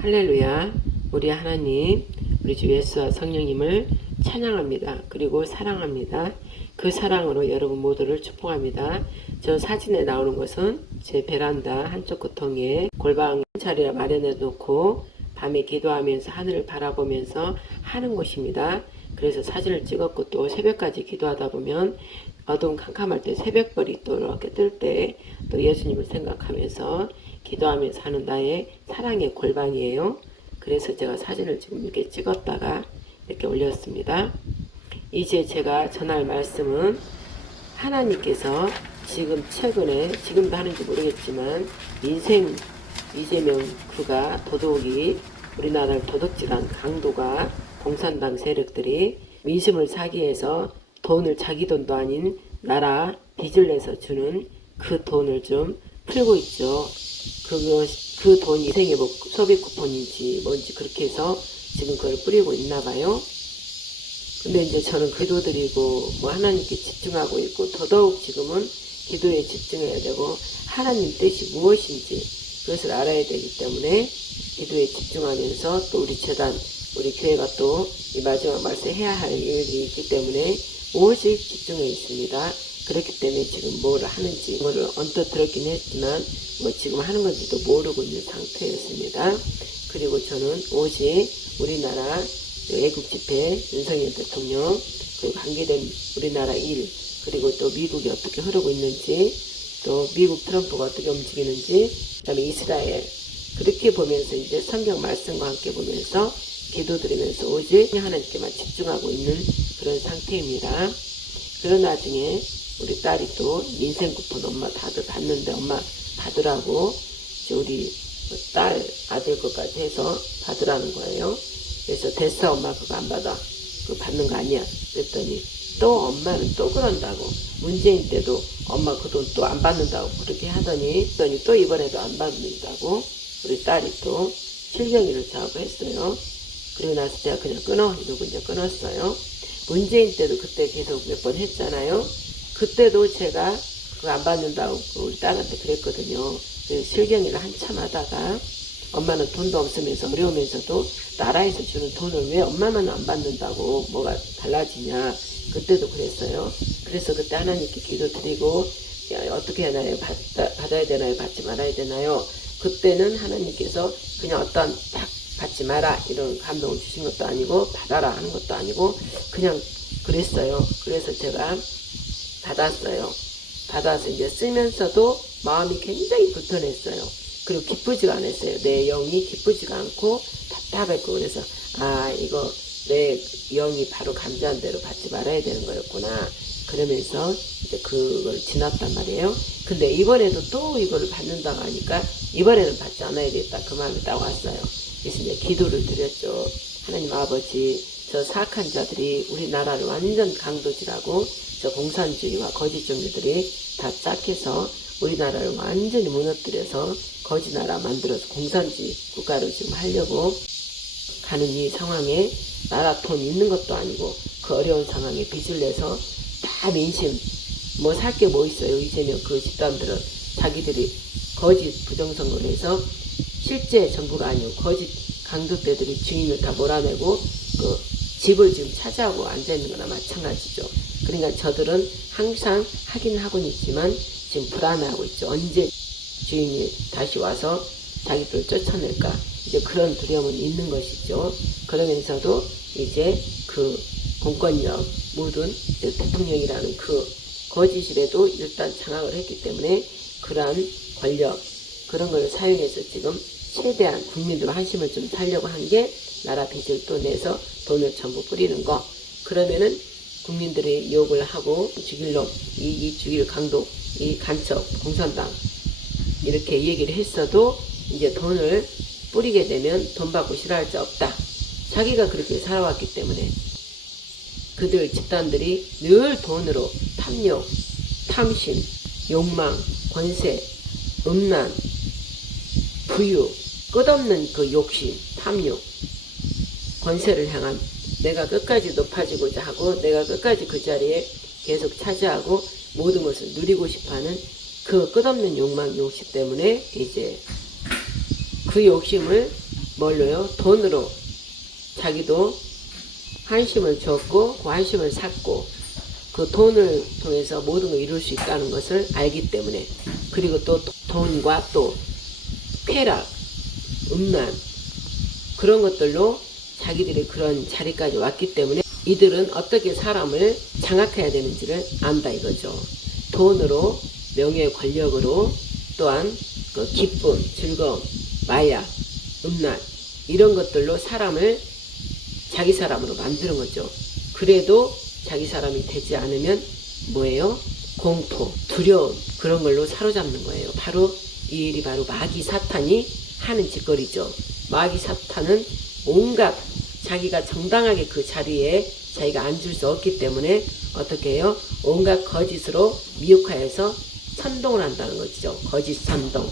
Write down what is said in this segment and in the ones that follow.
할렐루야. 우리 하나님, 우리 주 예수와 성령님을 찬양합니다. 그리고 사랑합니다. 그 사랑으로 여러분 모두를 축복합니다. 저 사진에 나오는 것은 제 베란다 한쪽 구통에 골방 자리를 마련해 놓고 밤에 기도하면서 하늘을 바라보면서 하는 곳입니다. 그래서 사진을 찍었고 또 새벽까지 기도하다 보면 어두운 캄캄할 때 새벽별이 또 이렇게 뜰 때 또 예수님을 생각하면서 기도하면서 하는 나의 사랑의 골방이에요. 그래서 제가 사진을 지금 이렇게 찍었다가 이렇게 올렸습니다. 이제 제가 전할 말씀은 하나님께서 지금 최근에 지금도 하는지 모르겠지만 이재명 그가 도둑이 우리나라를 도둑질한 강도가 공산당 세력들이 민심을 사기 위해서 돈을 자기 돈도 아닌 나라 빚을 내서 주는 그 돈을 좀 풀고 있죠. 그 돈이 인생의 뭐 소비 쿠폰인지 뭔지 그렇게 해서 지금 그걸 뿌리고 있나 봐요. 근데 이제 저는 기도드리고 뭐 하나님께 집중하고 있고 더더욱 지금은 기도에 집중해야 되고 하나님 뜻이 무엇인지 그것을 알아야 되기 때문에 기도에 집중하면서 또 우리 재단 우리 교회가 또 이 마지막 말씀 해야 할 일이 있기 때문에 오직 집중해 있습니다. 그렇기 때문에 지금 뭘 하는지 뭐를 언뜻 들었긴 했지만 뭐 지금 하는 건지도 모르고 있는 상태였습니다. 그리고 저는 오직 우리나라 애국 집회 윤석열 대통령 그리고 관계된 우리나라 일 그리고 또 미국이 어떻게 흐르고 있는지 또 미국 트럼프가 어떻게 움직이는지 그다음에 이스라엘 그렇게 보면서 이제 성경 말씀과 함께 보면서 기도드리면서 오직 하나님께만 집중하고 있는 그런 상태입니다. 그런 나중에 우리 딸이 또 민생 쿠폰 엄마 다들 받는데 엄마 받으라고 이제 우리 딸 아들 것까지 해서 받으라는 거예요. 그래서 됐어 엄마 그거 안 받아 그거 받는 거 아니야 그랬더니 또 엄마는 또 그런다고 문재인 때도 엄마 그 돈 또 안 받는다고 그렇게 하더니 또 이번에도 안 받는다고 우리 딸이 또 실경이를 자고 했어요. 그리고 나서 제가 그냥 이러고 이제 끊었어요. 문재인 때도 그때 계속 몇 번 했잖아요. 그때도 제가 그거 안 받는다고 우리 딸한테 그랬거든요. 그래서 실경이를 한참 하다가 엄마는 돈도 없으면서 어려우면서도 나라에서 주는 돈을 왜 엄마만 안 받는다고 뭐가 달라지냐 그때도 그랬어요. 그래서 그때 하나님께 기도드리고 어떻게 하나요? 받아야 되나요? 받지 말아야 되나요? 그때는 하나님께서 그냥 어떤 딱 받지 마라 이런 감동을 주신 것도 아니고 받아라 하는 것도 아니고 그냥 그랬어요. 그래서 제가 받았어요. 받아서 이제 쓰면서도 마음이 굉장히 불편했어요. 그리고 기쁘지가 않았어요. 내 영이 기쁘지가 않고 답답했고 그래서 이거 내 영이 바로 감지한 대로 받지 말아야 되는 거였구나. 그러면서 이제 그걸 지났단 말이에요. 근데 이번에도 또 이거를 받는다고 하니까 이번에는 받지 않아야겠다. 그 마음이 딱 왔어요. 그래서 이제 기도를 드렸죠. 하나님 아버지 저 사악한 자들이 우리나라를 완전 강도질하고 저 공산주의와 거짓 종교들이 다 짝해서 우리나라를 완전히 무너뜨려서 거짓 나라 만들어서 공산주의 국가로 지금 하려고 가는 이 상황에 나라 돈 있는 것도 아니고 그 어려운 상황에 빚을 내서 다 민심 뭐 살 게 뭐 있어요. 이재명 그 집단들은 자기들이 거짓 부정선거를 해서 실제 정부가 아니고 거짓 강도떼들이 주인을 다 몰아내고 그 집을 지금 차지하고 앉아있는 거나 마찬가지죠. 그러니까 저들은 항상 하긴 하고는 있지만 지금 불안해하고 있죠. 언제 주인이 다시 와서 자기들을 쫓아낼까 이제 그런 두려움은 있는 것이죠. 그러면서도 이제 그 공권력 묻은 대통령이라는 그 거짓이라도 일단 장악을 했기 때문에 그러한 권력 그런 걸 사용해서 지금 최대한 국민들 한심을 좀 살려고 한 게 나라 빚을 또 내서 돈을 전부 뿌리는 거 그러면은 국민들이 욕을 하고 죽일 놈, 이 죽일 강도, 이 간첩, 공산당 이렇게 얘기를 했어도 이제 돈을 뿌리게 되면 돈 받고 싫어할 자 없다. 자기가 그렇게 살아왔기 때문에 그들 집단들이 늘 돈으로 탐욕, 탐심, 욕망, 권세, 음란, 부유, 끝없는 그 욕심, 탐욕, 권세를 향한 내가 끝까지 높아지고자 하고 내가 끝까지 그 자리에 계속 차지하고 모든 것을 누리고 싶어하는 그 끝없는 욕망, 욕심 때문에 이제 그 욕심을 뭘로요? 돈으로 자기도 환심을 줬고 그 환심을 샀고 그 돈을 통해서 모든 걸 이룰 수 있다는 것을 알기 때문에, 그리고 또 돈과 또 쾌락, 음란 그런 것들로 자기들이 그런 자리까지 왔기 때문에 이들은 어떻게 사람을 장악해야 되는지를 안다 이거죠. 돈으로, 명예, 권력으로, 또한 그 기쁨, 즐거움, 마약, 음란 이런 것들로 사람을 자기 사람으로 만드는 거죠. 그래도 자기 사람이 되지 않으면 뭐예요? 공포, 두려움 그런 걸로 사로잡는 거예요. 바로 이 일이 바로 마귀 사탄이 하는 짓거리죠. 마귀 사탄은 온갖 자기가 정당하게 그 자리에 자기가 앉을 수 없기 때문에 어떻게 해요? 온갖 거짓으로 미혹하여서 선동을 한다는 거죠. 거짓 선동.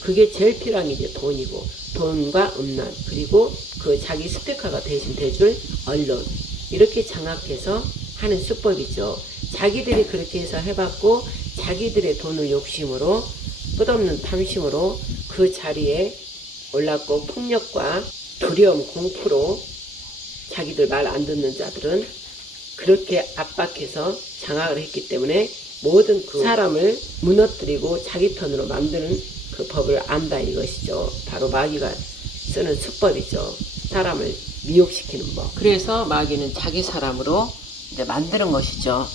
그게 제일 필요한 게 이제 돈이고, 돈과 음란, 그리고 그 자기 스피커가 대신 돼줄 언론, 이렇게 장악해서 하는 수법이죠. 자기들이 그렇게 해서 해봤고 자기들의 돈을 욕심으로, 끝없는 탐심으로 그 자리에 올랐고, 폭력과 두려움, 공포로 자기들 말 안 듣는 자들은 그렇게 압박해서 장악을 했기 때문에 모든 그 사람을 무너뜨리고 자기 편으로 만드는 그 법을 안다 이것이죠. 바로 마귀가 쓰는 수법이죠. 사람을 미혹시키는 법. 그래서 마귀는 자기 사람으로 이제 만드는 것이죠.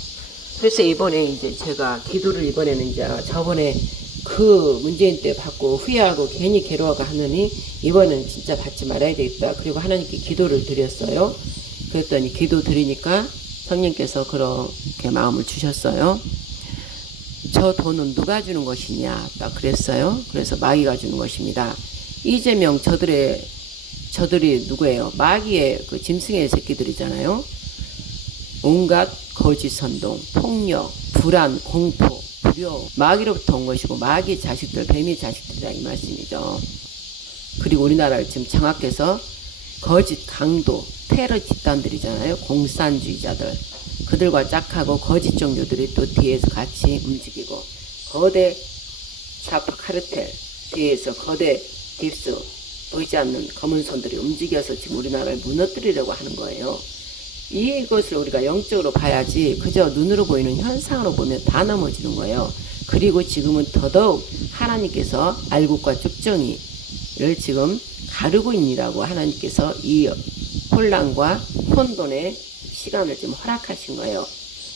그래서 이번에 이제 제가 기도를 이번에는 이제 저번에 그 문재인 때 받고 후회하고 괜히 괴로워가 하느니 이번엔 진짜 받지 말아야 되겠다. 그리고 하나님께 기도를 드렸어요. 그랬더니 기도 드리니까 성령께서 그렇게 마음을 주셨어요. 저 돈은 누가 주는 것이냐 딱 그랬어요. 그래서 마귀가 주는 것입니다. 이재명 저들이 누구예요? 마귀의 그 짐승의 새끼들이잖아요. 온갖 거짓 선동, 폭력, 불안, 공포, 두려움, 마귀로부터 온 것이고 마귀의 자식들, 뱀의 자식들이다 이 말씀이죠. 그리고 우리나라를 지금 장악해서 거짓 강도, 테러 집단들이잖아요. 공산주의자들. 그들과 짝하고 거짓 종교들이 또 뒤에서 같이 움직이고, 거대 좌파 카르텔 뒤에서 거대 딥스 보이지 않는 검은 손들이 움직여서 지금 우리나라를 무너뜨리려고 하는 거예요. 이것을 우리가 영적으로 봐야지 그저 눈으로 보이는 현상으로 보면 다 넘어지는 거예요. 그리고 지금은 더더욱 하나님께서 알곡과 쭉정이를 지금 가르고 있느라고 하나님께서 이 혼란과 혼돈의 시간을 지금 허락하신 거예요.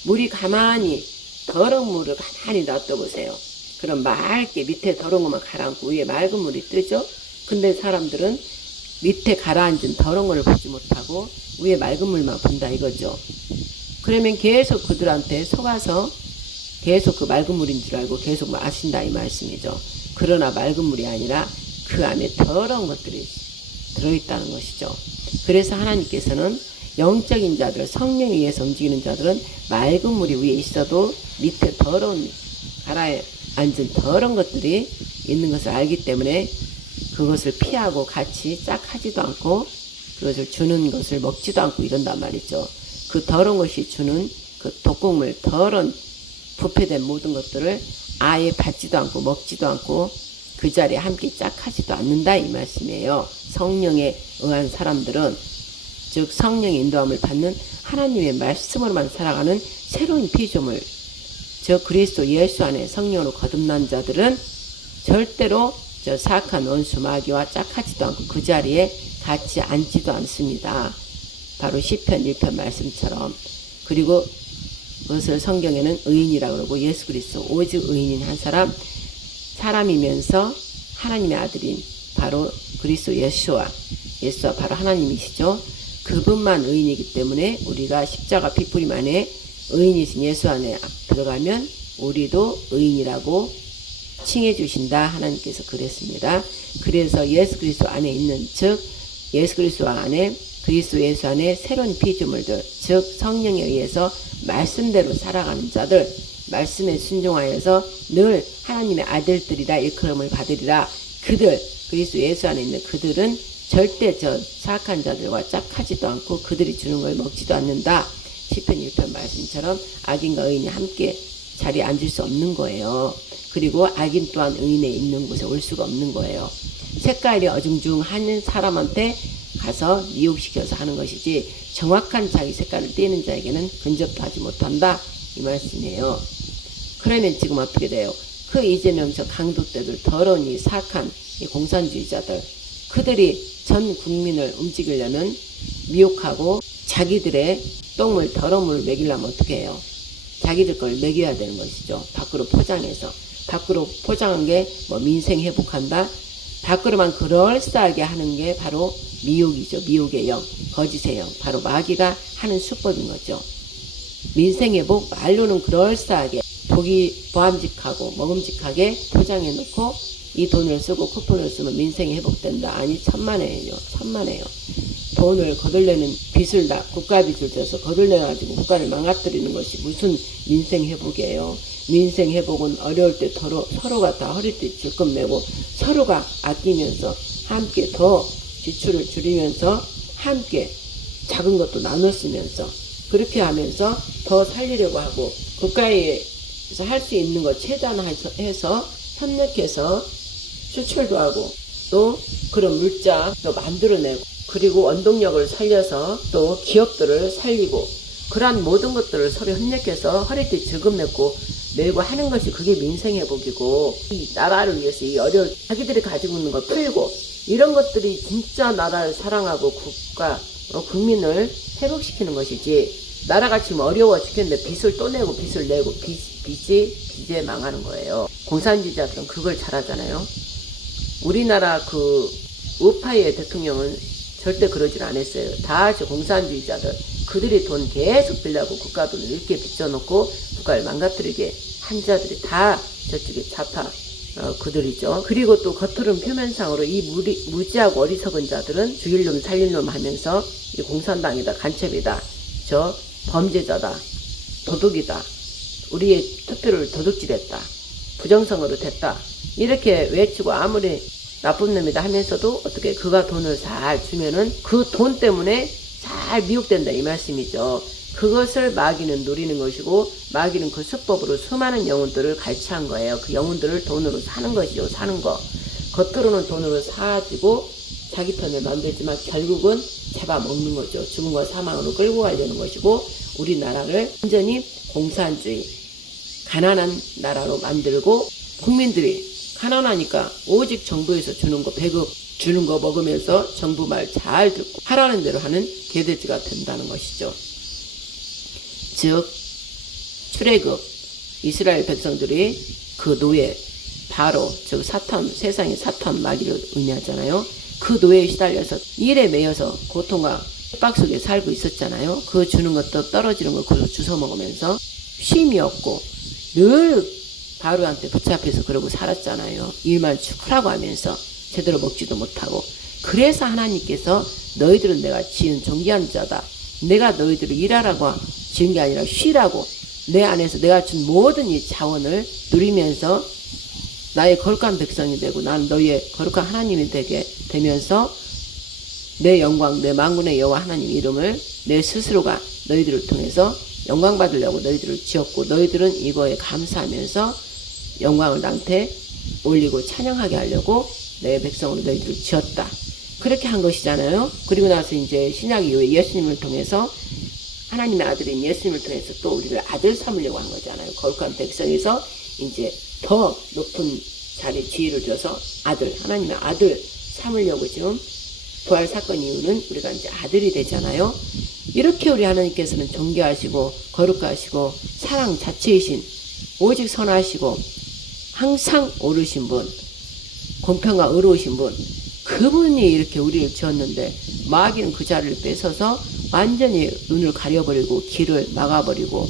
물이 가만히, 더러운 물을 가만히 놔둬보세요. 그럼 맑게 밑에 더러운 것만 가라앉고 위에 맑은 물이 뜨죠? 근데 사람들은 밑에 가라앉은 더러운 것을 보지 못하고 위에 맑은 물만 본다 이거죠. 그러면 계속 그들한테 속아서 계속 그 맑은 물인 줄 알고 계속 마신다 이 말씀이죠. 그러나 맑은 물이 아니라 그 안에 더러운 것들이 들어있다는 것이죠. 그래서 하나님께서는 영적인 자들, 성령에 의해서 움직이는 자들은 맑은 물이 위에 있어도 밑에 더러운, 가라앉은 더러운 것들이 있는 것을 알기 때문에 그것을 피하고 같이 짝하지도 않고 그것을 주는 것을 먹지도 않고 이런단 말이죠. 그 더러운 것이 주는 그 독곡물, 더러운 부패된 모든 것들을 아예 받지도 않고 먹지도 않고 그 자리에 함께 짝하지도 않는다 이 말씀이에요. 성령에 의한 사람들은, 즉 성령의 인도함을 받는 하나님의 말씀으로만 살아가는 새로운 피조물, 즉 그리스도 예수 안에 성령으로 거듭난 자들은 절대로 저 사악한 원수 마귀와 짝하지도 않고 그 자리에 같이 앉지도 않습니다. 바로 시편 1편 말씀처럼. 그리고 그것을 성경에는 의인이라고 그러고, 예수 그리스도 오직 의인인 한 사람이면서 하나님의 아들인 바로 그리스도 예수와 바로 하나님이시죠. 그분만 의인이기 때문에 우리가 십자가 핏부림 안에 의인이신 예수 안에 들어가면 우리도 의인이라고 칭해 주신다. 하나님께서 그랬습니다. 그래서 예수 그리스도 안에 있는, 즉 예수 그리스도 안에, 그리스도 예수 안에 새로운 피조물들, 즉 성령에 의해서 말씀대로 살아가는 자들, 말씀에 순종하여서 늘 하나님의 아들들이라 일컬음을 받으리라. 그들, 그리스도 예수 안에 있는 그들은 절대 저 사악한 자들과 짝하지도 않고 그들이 주는 걸 먹지도 않는다. 시편 1편 말씀처럼 악인과 의인이 함께 자리에 앉을 수 없는 거예요. 그리고 악인 또한 의인의 있는 곳에 올 수가 없는 거예요. 색깔이 어중중한 사람한테 가서 미혹시켜서 하는 것이지 정확한 자기 색깔을 띠는 자에게는 근접도 하지 못한다 이 말씀이에요. 그러면 지금 어떻게 돼요? 그 이재명 저 강도떼들 더러운 이 사악한 이 공산주의자들 그들이 전 국민을 움직이려면 미혹하고 자기들의 똥물 더러움을 먹이려면 어떻게 해요? 자기들 걸 먹여야 되는 것이죠. 밖으로 포장해서. 밖으로 포장한 게 뭐 민생 회복한다. 밖으로만 그럴싸하게 하는 게 바로 미혹이죠. 미혹의 영, 거짓의 영. 바로 마귀가 하는 수법인 거죠. 민생 회복 말로는 그럴싸하게 보암직하고 먹음직하게 포장해 놓고 이 돈을 쓰고 쿠폰을 쓰면 민생이 회복된다. 아니 천만에요. 천만에요. 돈을 거들내는 빚을 국가 빚을 져서 거들내가지고 국가를 망가뜨리는 것이 무슨 민생 회복이에요. 민생 회복은 어려울 때 서로가 다 허리띠 질끈 매고 서로가 아끼면서 함께 더 지출을 줄이면서 함께 작은 것도 나눠 쓰면서 그렇게 하면서 더 살리려고 하고 국가에서 할 수 있는 것 최대한해서 협력해서 수출도 하고 또 그런 물자도 만들어내고 그리고 원동력을 살려서 또 기업들을 살리고 그러한 모든 것들을 서로 협력해서 허리띠 질끈 메고 하는 것이 그게 민생회복이고 이 나라를 위해서 이 어려운 자기들이 가지고 있는 걸 풀고 이런 것들이 진짜 나라를 사랑하고 국민을 회복시키는 것이지 나라가 지금 어려워 죽겠는데 빚을 또 내고 빚을 내고 빚에 망하는 거예요. 공산주의자들은 그걸 잘하잖아요. 우리나라 그 우파의 대통령은 절대 그러질 않았어요. 다 저 공산주의자들 그들이 돈 계속 빌려고 국가 돈을 이렇게 빚져놓고 국가를 망가뜨리게 한 자들이 다 저쪽에 좌파 그들이죠. 그리고 또 겉으로는 표면상으로 이 무지하고 어리석은 자들은 죽일 놈 살릴 놈 하면서 이 공산당이다 간첩이다 저 범죄자다 도둑이다 우리의 투표를 도둑질했다 부정선거로 됐다 이렇게 외치고 아무리 나쁜 놈이다 하면서도 어떻게 그가 돈을 잘 주면은 그 돈 때문에 잘 미혹된다 이 말씀이죠. 그것을 마귀는 노리는 것이고 마귀는 그 수법으로 수많은 영혼들을 갈취한 거예요. 그 영혼들을 돈으로 사는 것이죠. 사는 거. 겉으로는 돈으로 사지고 자기 편을 만들지만 결국은 잡아먹는 거죠. 죽음과 사망으로 끌고 가려는 것이고 우리나라를 완전히 공산주의 가난한 나라로 만들고 국민들이 가난하니까 오직 정부에서 주는 거 배급 주는 거 먹으면서 정부 말 잘 듣고 하라는 대로 하는 개돼지가 된다는 것이죠. 즉 출애굽 이스라엘 백성들이 그 노예 바로 즉 사탄 세상의 사탄 마귀를 의미하잖아요. 그 노예에 시달려서 일에 매여서 고통과 핍박 속에 살고 있었잖아요. 그 주는 것도 떨어지는 거 그걸로 주워 먹으면서 쉼이 없고 늘 바로한테 붙잡혀서 그러고 살았잖아요. 일만 축하라고 하면서 제대로 먹지도 못하고 그래서 하나님께서 너희들은 내가 지은 존귀한 자다. 내가 너희들을 일하라고 지은 게 아니라 쉬라고 내 안에서 내가 준 모든 이 자원을 누리면서 나의 거룩한 백성이 되고 나는 너희의 거룩한 하나님이 되면서 내 영광 내 만군의 여호와 하나님 이름을 내 스스로가 너희들을 통해서 영광 받으려고 너희들을 지었고 너희들은 이거에 감사하면서 영광을 나한테 올리고 찬양하게 하려고 내 백성으로 너희들을 지었다. 그렇게 한 것이잖아요. 그리고 나서 이제 신약 이후에 예수님을 통해서 하나님의 아들인 예수님을 통해서 또 우리를 아들 삼으려고 한 거잖아요. 거룩한 백성에서 이제 더 높은 자리 지위를 줘서 아들 하나님의 아들 삼으려고 지금 부활 사건 이후는 우리가 이제 아들이 되잖아요. 이렇게 우리 하나님께서는 존귀하시고 거룩하시고 사랑 자체이신 오직 선하시고 항상 옳으신 분 공평과 의로우신 분 그분이 이렇게 우리를 지었는데 마귀는 그 자리를 뺏어서 완전히 눈을 가려버리고 길을 막아버리고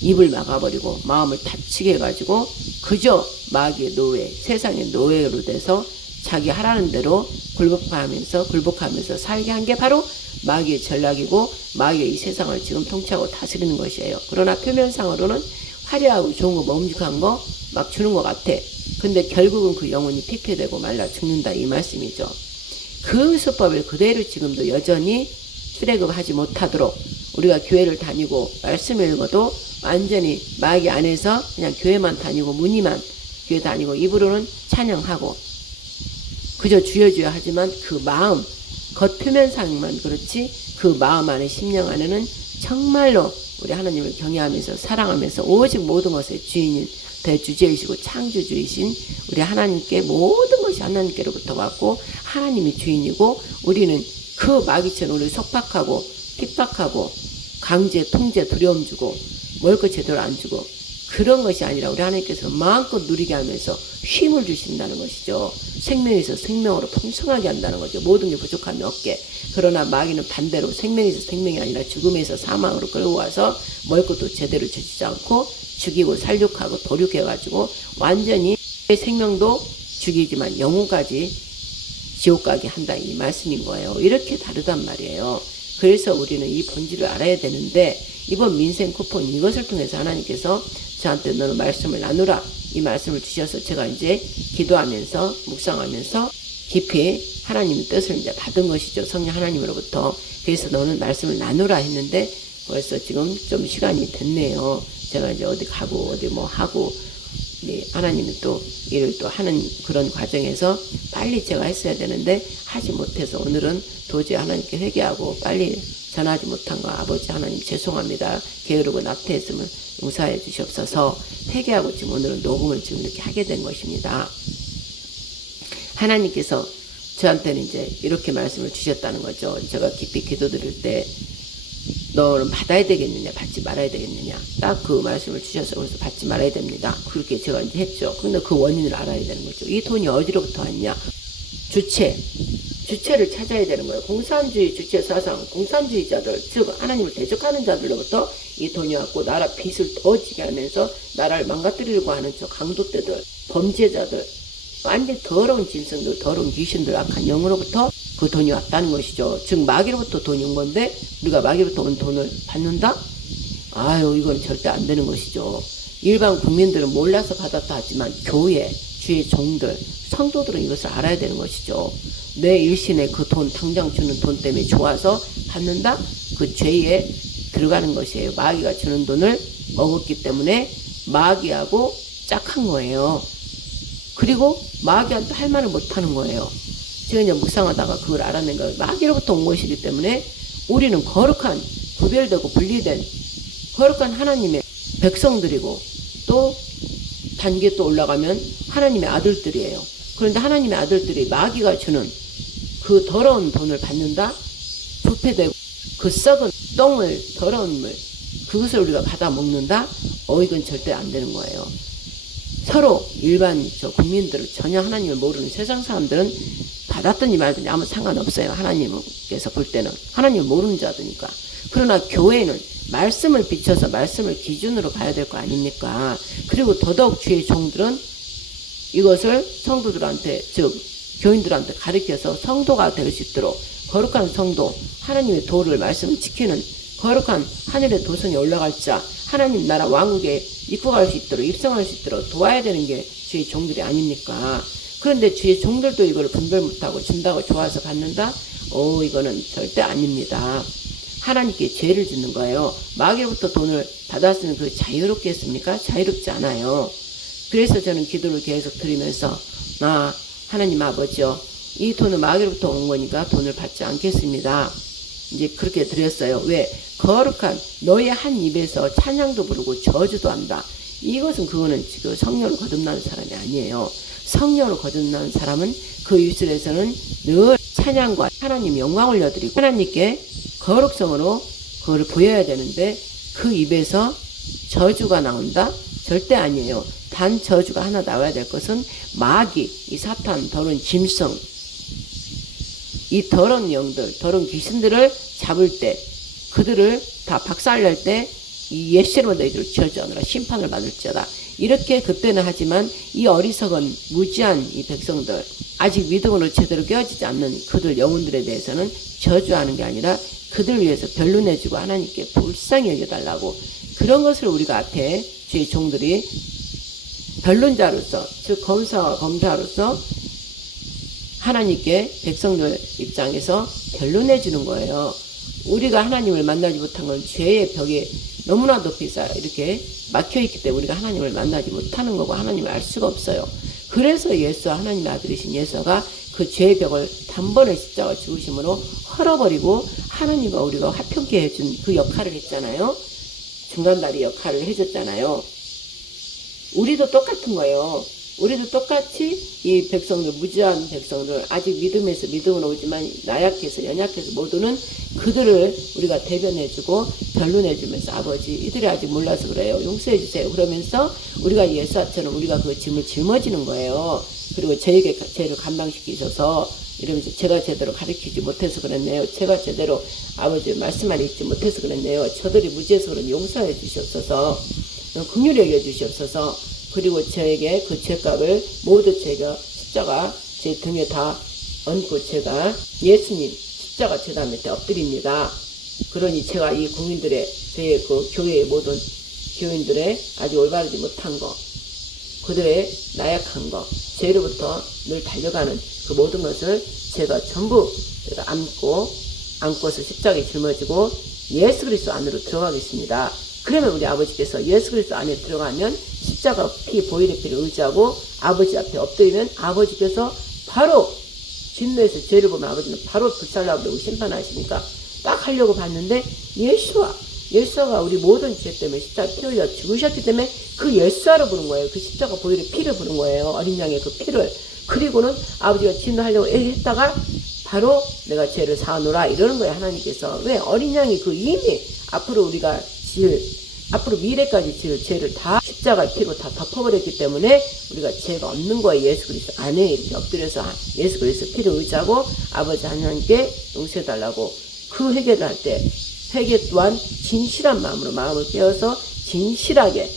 입을 막아버리고 마음을 닫히게 해가지고 그저 마귀의 노예 세상의 노예로 돼서 자기 하라는 대로 굴복하면서 살게 한 게 바로 마귀의 전략이고 마귀의 이 세상을 지금 통치하고 다스리는 것이에요. 그러나 표면상으로는 화려하고 좋은 거 먹음직한 거 막 주는 것 같아. 근데 결국은 그 영혼이 피폐되고 말라 죽는다 이 말씀이죠. 그 수법을 그대로 지금도 여전히 출애굽하지 못하도록 우리가 교회를 다니고 말씀을 읽어도 완전히 마귀 안에서 그냥 교회만 다니고 무늬만 교회 다니고 입으로는 찬양하고 그저 주여 주여 하지만 그 마음 겉표면상만 그렇지 그 마음 안에 심령 안에는 정말로 우리 하나님을 경외하면서 사랑하면서 오직 모든 것의 주인인 대주제이시고 창조주이신 우리 하나님께 모든 것이 하나님께로부터 왔고 하나님이 주인이고 우리는 그 마귀처럼 우리를 속박하고 핍박하고 강제 통제 두려움 주고 먹을 것 제대로 안 주고 그런 것이 아니라 우리 하나님께서 마음껏 누리게 하면서 쉼을 주신다는 것이죠. 생명에서 생명으로 풍성하게 한다는 거죠. 모든 게 부족함이 없게. 그러나 마귀는 반대로 생명에서 생명이 아니라 죽음에서 사망으로 끌고 와서 먹을 것도 제대로 주지 않고 죽이고 살육하고 도륙해가지고 완전히 생명도 죽이지만 영혼까지 지옥 가게 한다 이 말씀인 거예요. 이렇게 다르단 말이에요. 그래서 우리는 이 본질을 알아야 되는데 이번 민생 쿠폰 이것을 통해서 하나님께서 저한테 너는 말씀을 나누라 이 말씀을 주셔서 제가 이제 기도하면서 묵상하면서 깊이 하나님의 뜻을 이제 받은 것이죠. 성령 하나님으로부터. 그래서 너는 말씀을 나누라 했는데 벌써 지금 좀 시간이 됐네요. 제가 이제 어디 가고 어디 뭐 하고 하나님은 또 일을 또 하는 그런 과정에서 빨리 제가 했어야 되는데 하지 못해서 오늘은 도저히 하나님께 회개하고 빨리 전하지 못한 거 아버지 하나님 죄송합니다. 게으르고 낙태했으면 용서해 주시옵소서. 회개하고 지금 오늘은 녹음을 지금 이렇게 하게 된 것입니다. 하나님께서 저한테는 이제 이렇게 말씀을 주셨다는 거죠. 제가 깊이 기도드릴 때 너는 받아야 되겠느냐 받지 말아야 되겠느냐 딱 그 말씀을 주셔서 그래서 받지 말아야 됩니다. 그렇게 제가 이제 했죠. 근데 그 원인을 알아야 되는 거죠. 이 돈이 어디로부터 왔냐. 주체를 찾아야 되는 거예요. 공산주의 주체 사상, 공산주의자들, 즉 하나님을 대적하는 자들로부터 이 돈이 왔고 나라 빚을 더 지게 하면서 나라를 망가뜨리려고 하는 저 강도떼들, 범죄자들, 완전 더러운 짐승들, 더러운 귀신들, 악한 영으로부터 그 돈이 왔다는 것이죠. 즉 마귀로부터 돈이 온 건데 우리가 마귀로부터 온 돈을 받는다? 아유 이건 절대 안 되는 것이죠. 일반 국민들은 몰라서 받았다 하지만 교회, 주의 종들, 성도들은 이것을 알아야 되는 것이죠. 내 일신에 그 돈 당장 주는 돈 때문에 좋아서 받는다? 그 죄에 들어가는 것이에요. 마귀가 주는 돈을 먹었기 때문에 마귀하고 짝한 거예요. 그리고 마귀한테 할 말을 못하는 거예요. 제가 이제 묵상하다가 그걸 알아낸 거예요. 마귀로부터 온 것이기 때문에 우리는 거룩한 구별되고 분리된 거룩한 하나님의 백성들이고 또 단계 또 올라가면 하나님의 아들들이에요. 그런데 하나님의 아들들이 마귀가 주는 그 더러운 돈을 받는다? 부패되고 그 썩은 똥을 더러운 물 그것을 우리가 받아 먹는다? 이건 절대 안 되는 거예요. 서로 일반 국민들은 전혀 하나님을 모르는 세상 사람들은 받았든지 말든지 아무 상관없어요. 하나님께서 볼 때는 하나님을 모르는 자들이니까. 그러나 교회는 말씀을 비춰서 말씀을 기준으로 봐야 될 거 아닙니까? 그리고 더더욱 주의 종들은 이것을 성도들한테 즉 교인들한테 가르쳐서 성도가 될 수 있도록 거룩한 성도 하나님의 도를 말씀을 지키는 거룩한 하늘의 도성에 올라갈 자 하나님 나라 왕국에 입국할 수 있도록 입성할 수 있도록 도와야 되는 게 주의 종들이 아닙니까? 그런데 주의 종들도 이걸 분별 못하고 준다고 좋아서 받는다? 이거는 절대 아닙니다. 하나님께 죄를 짓는 거예요. 마귀로부터 돈을 받았으면 그 자유롭겠습니까? 자유롭지 않아요. 그래서 저는 기도를 계속 드리면서 하나님 아버지요 이 돈은 마귀로부터 온 거니까 돈을 받지 않겠습니다. 이제 그렇게 드렸어요. 왜? 거룩한 너의 한 입에서 찬양도 부르고 저주도 한다. 이것은 그거는 지금 성령을 거듭나는 사람이 아니에요. 성령을 거듭나는 사람은 그 입술에서는 늘 찬양과 하나님 영광 올려드리고 하나님께 거룩성으로 그걸 보여야 되는데 그 입에서 저주가 나온다? 절대 아니에요. 단 저주가 하나 나와야 될 것은 마귀, 이 사탄, 더러운 짐승, 이 더러운 영들, 더러운 귀신들을 잡을 때 그들을 다 박살낼 때 이 예시로 너희들을 저주하느라 심판을 받을지어다. 이렇게 그때는 하지만 이 어리석은 무지한 이 백성들 아직 믿음으로 제대로 깨어지지 않는 그들 영혼들에 대해서는 저주하는 게 아니라 그들 위해서 변론해주고 하나님께 불쌍히 여겨달라고 그런 것을 우리가 앞에 주의 종들이 변론자로서 즉 검사와 검사로서 하나님께 백성들 입장에서 변론해 주는 거예요. 우리가 하나님을 만나지 못한 건 죄의 벽에 너무나도 비싸요. 이렇게 막혀있기 때문에 우리가 하나님을 만나지 못하는 거고 하나님을 알 수가 없어요. 그래서 예수와 하나님의 아들이신 예수가 그 죄의 벽을 단번에 십자가 죽으심으로 헐어버리고 하나님과 우리가 화평케 해준 그 역할을 했잖아요. 중간다리 역할을 해줬잖아요. 우리도 똑같은 거예요. 우리도 똑같이 이 백성들, 무지한 백성들, 아직 믿음은 오지만 나약해서 연약해서 못 오는 그들을 우리가 대변해주고 변론해주면서 아버지 이들이 아직 몰라서 그래요. 용서해주세요. 그러면서 우리가 예수처럼 우리가 그 짐을 짊어지는 거예요. 그리고 저에게 죄를 감당시키셔서 이러면서 제가 제대로 가르치지 못해서 그랬네요. 제가 제대로 아버지 말씀만 읽지 못해서 그랬네요. 저들이 무지해서 그런 용서해 주시옵소서. 긍휼히 여겨 주시옵소서. 그리고 저에게 그 죄값을 모두 제가 십자가 제 등에 다 얹고 제가 예수님 십자가 제단 밑에 엎드립니다. 그러니 제가 이 국민들의 제 그 교회의 모든 교인들의 아주 올바르지 못한 거, 그들의 나약한 거, 죄로부터 늘 달려가는 그 모든 것을 제가 전부 제가 안고서 십자가에 짊어지고 예수 그리스도 안으로 들어가겠습니다. 그러면 우리 아버지께서 예수 그리스도 안에 들어가면 십자가 피, 보혈의 피를 의지하고 아버지 앞에 엎드리면 아버지께서 바로 진노에서 죄를 보면 아버지는 바로 불살라고 심판하시니까 딱 하려고 봤는데 예수가 우리 모든 죄 때문에 십자가 피 흘려 죽으셨기 때문에 그 예수하러 부른 거예요. 그 십자가 보혈의 피를 부른 거예요. 어린 양의 그 피를. 그리고는 아버지가 진노하려고 했다가 바로 내가 죄를 사하노라 이러는 거예요. 하나님께서. 왜? 어린 양이 그 이미 앞으로 우리가 앞으로 미래까지 지을 죄를 다 십자가 피로 다 덮어버렸기 때문에 우리가 죄가 없는 거예요. 예수 그리스도 안에 이렇게 엎드려서 예수 그리스도 피를 의지하고 아버지 하나님께 용서해달라고 그 회개를 할 때 회개 또한 진실한 마음으로 마음을 깨어서 진실하게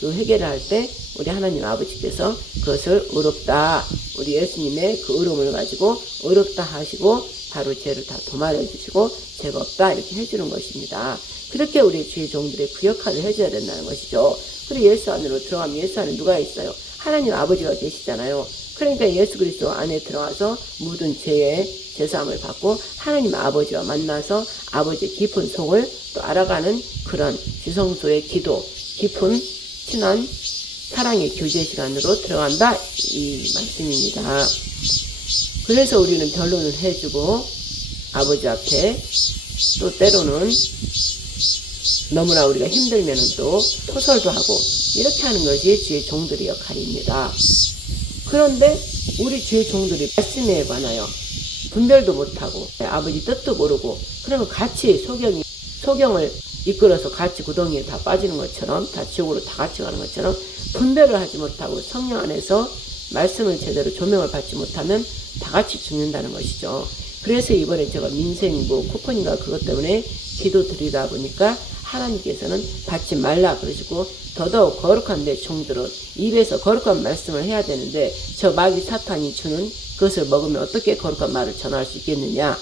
그 회개를 할 때 우리 하나님 아버지께서 그것을 의롭다, 우리 예수님의 그 의로움을 가지고 의롭다 하시고 바로 죄를 다 도말해 주시고 죄가 없다 이렇게 해주는 것입니다. 그렇게 우리 주의 종들의 그 역할을 해줘야 된다는 것이죠. 그리고 예수 안으로 들어가면 예수 안에 누가 있어요? 하나님 아버지가 계시잖아요. 그러니까 예수 그리스도 안에 들어가서 모든 죄의 제사함을 받고 하나님 아버지와 만나서 아버지의 깊은 속을 또 알아가는 그런 지성소의 기도, 깊은 친한 사랑의 교제 시간으로 들어간다 이 말씀입니다. 그래서 우리는 변론을 해주고 아버지 앞에 또 때로는 너무나 우리가 힘들면은 또 토설도 하고 이렇게 하는 것이 주의 종들의 역할입니다. 그런데 우리 주의 종들이 말씀에 관하여 분별도 못하고 아버지 뜻도 모르고 그러면 같이 소경을 이끌어서 같이 구덩이에 다 빠지는 것처럼 다 지옥으로 다 같이 가는 것처럼 분별을 하지 못하고 성령 안에서 말씀을 제대로 조명을 받지 못하면 다 같이 죽는다는 것이죠. 그래서 이번에 제가 민생이고 쿠폰인가 그것 때문에 기도 드리다 보니까 하나님께서는 받지 말라 그러시고 더더욱 거룩한 내 종들은 입에서 거룩한 말씀을 해야 되는데 저 마귀 사탄이 주는 그것을 먹으면 어떻게 거룩한 말을 전할 수 있겠느냐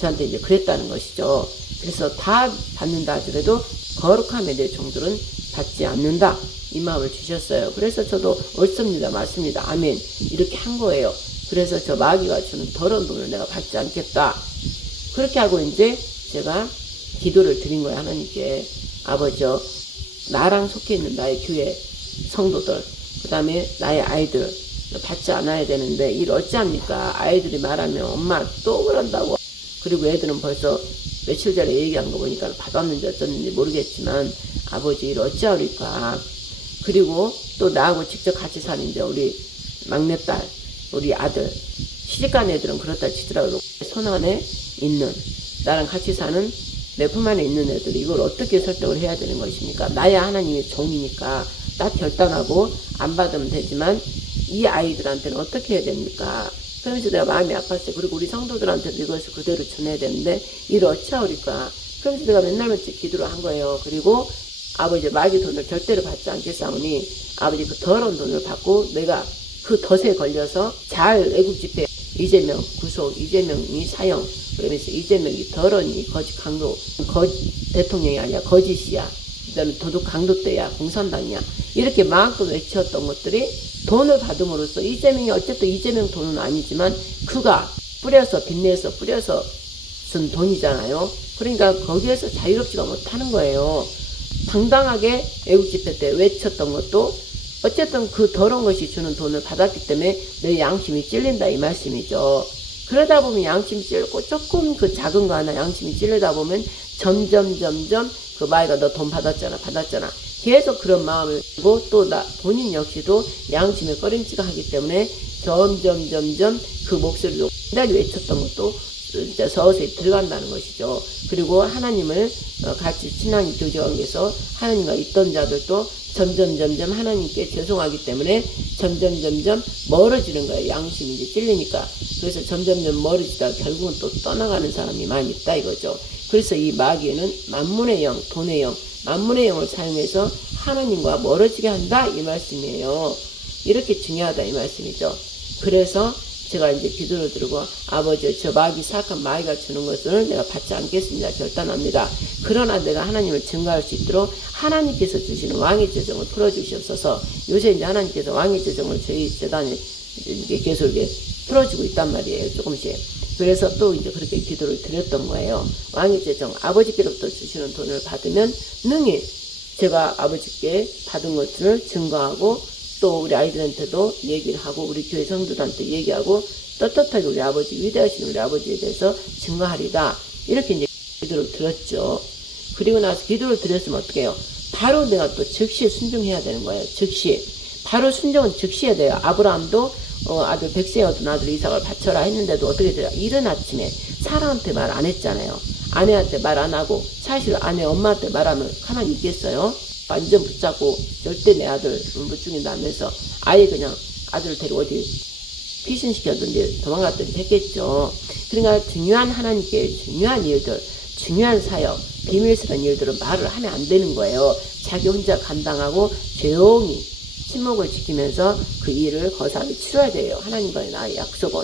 저한테 이제 그랬다는 것이죠. 그래서 다 받는다 하더라도 거룩함의 내 종들은 받지 않는다 이 마음을 주셨어요. 그래서 저도 옳습니다 맞습니다 아멘 이렇게 한 거예요. 그래서 저 마귀가 주는 더러운 돈을 내가 받지 않겠다 그렇게 하고 이제 제가 기도를 드린 거예요. 하나님께 아버지요 나랑 속해 있는 나의 교회 성도들 그 다음에 나의 아이들 받지 않아야 되는데 일 어찌합니까? 아이들이 말하면 엄마 또 그런다고 그리고 애들은 벌써 며칠 전에 얘기한 거 보니까 받았는지 어쩌는지 모르겠지만 아버지 일 어찌하리까 그리고 또 나하고 직접 같이 사는 이제 우리 막내딸 우리 아들 시집간 애들은 그렇다 치더라도 손 안에 있는 나랑 같이 사는 내 품 안에 있는 애들 이걸 어떻게 설득을 해야 되는 것입니까? 나야 하나님의 종이니까 딱 결단하고 안 받으면 되지만 이 아이들한테는 어떻게 해야 됩니까? 그러면서 내가 마음이 아팠어요. 그리고 우리 성도들한테도 이것을 그대로 전해야 되는데 이를 어찌하리까? 그러면서 내가 맨날 기도를 한 거예요. 그리고 아버지 마귀 돈을 절대로 받지 않겠사오니 아버지 그 더러운 돈을 받고 내가 그 덫에 걸려서 잘 애국 집회 이재명 구속 이재명이 사형 그러면서 이재명이 더러운 이 거짓 강도 대통령이 아니야 거짓이야 그다음에 도둑 강도떼야 공산당이야 이렇게 마음껏 외쳤던 것들이 돈을 받음으로써 이재명이 어쨌든 이재명 돈은 아니지만 그가 빚내서 뿌려서 쓴 돈이잖아요. 그러니까 거기에서 자유롭지가 못하는 거예요. 당당하게 애국 집회 때 외쳤던 것도 어쨌든 그 더러운 것이 주는 돈을 받았기 때문에 내 양심이 찔린다 이 말씀이죠. 그러다 보면 양심이 찔리고 조금 그 작은 거 하나 양심이 찔리다 보면 점점 그 마이가 너 돈 받았잖아 계속 그런 마음을 가지고 또 본인 역시도 양심에 꺼림칙을 하기 때문에 점점 그 목소리도 기다리 외쳤던 것도 이제 서서히 들어간다는 것이죠. 그리고 하나님을 같이 신앙이 교제하기 위해서 하나님과 있던 자들도 점점 하나님께 죄송하기 때문에 점점 멀어지는 거예요. 양심이 이제 찔리니까. 그래서 점점 멀어지다 결국은 또 떠나가는 사람이 많이 있다 이거죠. 그래서 이 마귀는 만문의 영, 돈의 영, 만문의 영을 사용해서 하나님과 멀어지게 한다 이 말씀이에요. 이렇게 중요하다 이 말씀이죠. 그래서 제가 이제 기도를 드리고 아버지 저 마귀 사악한 마귀가 주는 것을 내가 받지 않겠습니다. 결단합니다. 그러나 내가 하나님을 증거할 수 있도록 하나님께서 주시는 왕의 재정을 풀어주시옵소서. 요새 이제 하나님께서 왕의 재정을 저희 재단에 이렇게 계속 이렇게 풀어주고 있단 말이에요. 조금씩. 그래서 또 이제 그렇게 기도를 드렸던 거예요. 왕의 재정 아버지께로부터 주시는 돈을 받으면 능히 제가 아버지께 받은 것을 증거하고 또 우리 아이들한테도 얘기를 하고 우리 교회 성도들한테 얘기하고 떳떳하게 우리 아버지 위대하신 우리 아버지에 대해서 증거하리다 이렇게 이제 기도를 드렸죠. 그리고 나서 기도를 드렸으면 어떻게 해요? 바로 내가 또 즉시 순종해야 되는 거예요. 즉시 바로 순종은 즉시 해야 돼요. 아브라함도 아들 100세에 얻은 아들 이삭을 바쳐라 했는데도 어떻게 돼요? 이른 아침에 사라한테 말 안 했잖아요. 아내한테 말 안 하고 사실 아내 엄마한테 말하면 가만히 있겠어요? 완전 붙잡고 절대 내 아들 못 죽인다 하면서 아예 그냥 아들을 데리고 어디 피신시켰던데 도망갔더니 했겠죠. 그러니까 중요한 하나님께 중요한 일들, 중요한 사역, 비밀스러운 일들은 말을 하면 안 되는 거예요. 자기 혼자 감당하고 조용히 침묵을 지키면서 그 일을 거사하게 치러야 돼요. 하나님과의 나의 약속은.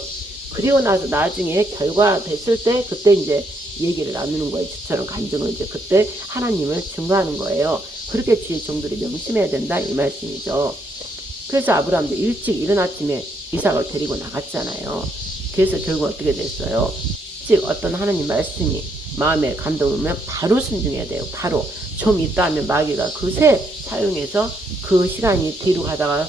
그리고 나서 나중에 결과 됐을 때 그때 이제 얘기를 나누는 거예요. 저처럼 간증은 이제 그때 하나님을 증거하는 거예요. 그렇게 주의 종들이 명심해야 된다 이 말씀이죠. 그래서 아브라함도 일찍 이른 아침에 이삭을 데리고 나갔잖아요. 그래서 결국 어떻게 됐어요? 즉 어떤 하나님 말씀이 마음에 감동오면 바로 순종해야 돼요. 바로. 좀 있다 하면 마귀가 그새 사용해서 그 시간이 뒤로 가다가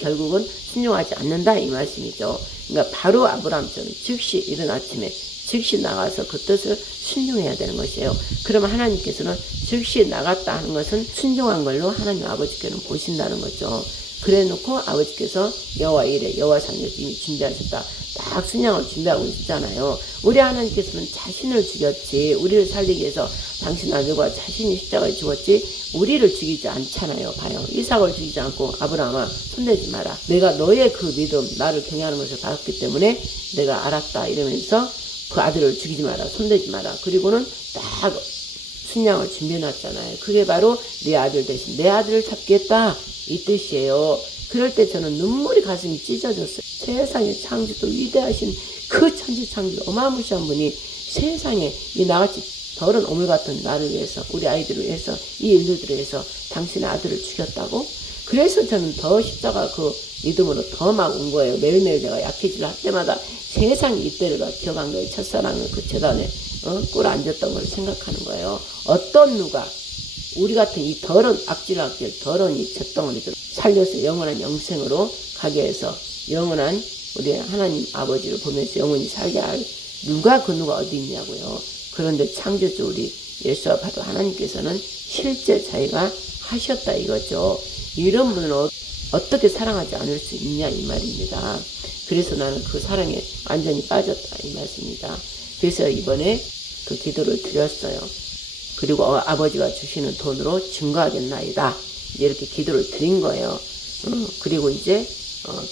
결국은 순종하지 않는다 이 말씀이죠. 그러니까 바로 아브라함처럼 즉시 이른 아침에 즉시 나가서 그 뜻을 순종해야 되는 것이에요. 그러면 하나님께서는 즉시 나갔다 하는 것은 순종한 걸로 하나님 아버지께는 보신다는 거죠. 그래 놓고 아버지께서 여호와 이레 여호와 상을 이미 준비하셨다. 딱 순양을 준비하고 있잖아요. 우리 하나님께서는 자신을 죽였지 우리를 살리기 위해서 당신 아들과 자신이 십자가에 죽었지 우리를 죽이지 않잖아요. 봐요. 이삭을 죽이지 않고 아브라함아 손대지 마라. 내가 너의 그 믿음 나를 경외하는 것을 봤기 때문에 내가 알았다 이러면서 그 아들을 죽이지 마라. 손대지 마라. 그리고는 딱 순양을 준비해놨잖아요. 그게 바로 내 아들 대신 내 아들을 잡겠다 이 뜻이에요. 그럴 때 저는 눈물이 가슴이 찢어졌어요. 세상에 창조도 위대하신 그 천지창조 어마무시한 분이 세상에 이 나같이 더러운 오물 같은 나를 위해서 우리 아이들을 위해서 이 인류들을 위해서 당신의 아들을 죽였다고? 그래서 저는 더 십자가 그 믿음으로 더 막 온 거예요. 매일매일 제가 약해질 할 때마다 세상이 이때를 기억한 거예요. 첫사랑을 그 재단에 꿇어 앉았던 걸 생각하는 거예요. 어떤 누가 우리 같은 이 더러운 악질 더러운 이 잿덩어리들 살려서 영원한 영생으로 가게 해서 영원한 우리 하나님 아버지를 보면서 영원히 살게 할 누가 어디 있냐고요. 그런데 창조주 우리 예수와 바로 하나님께서는 실제 자기가 하셨다 이거죠. 이런 분을 어떻게 사랑하지 않을 수 있냐 이 말입니다. 그래서 나는 그 사랑에 완전히 빠졌다 이 말씀입니다. 그래서 이번에 그 기도를 드렸어요. 그리고 아버지가 주시는 돈으로 증거하겠나이다. 이렇게 기도를 드린 거예요. 그리고 이제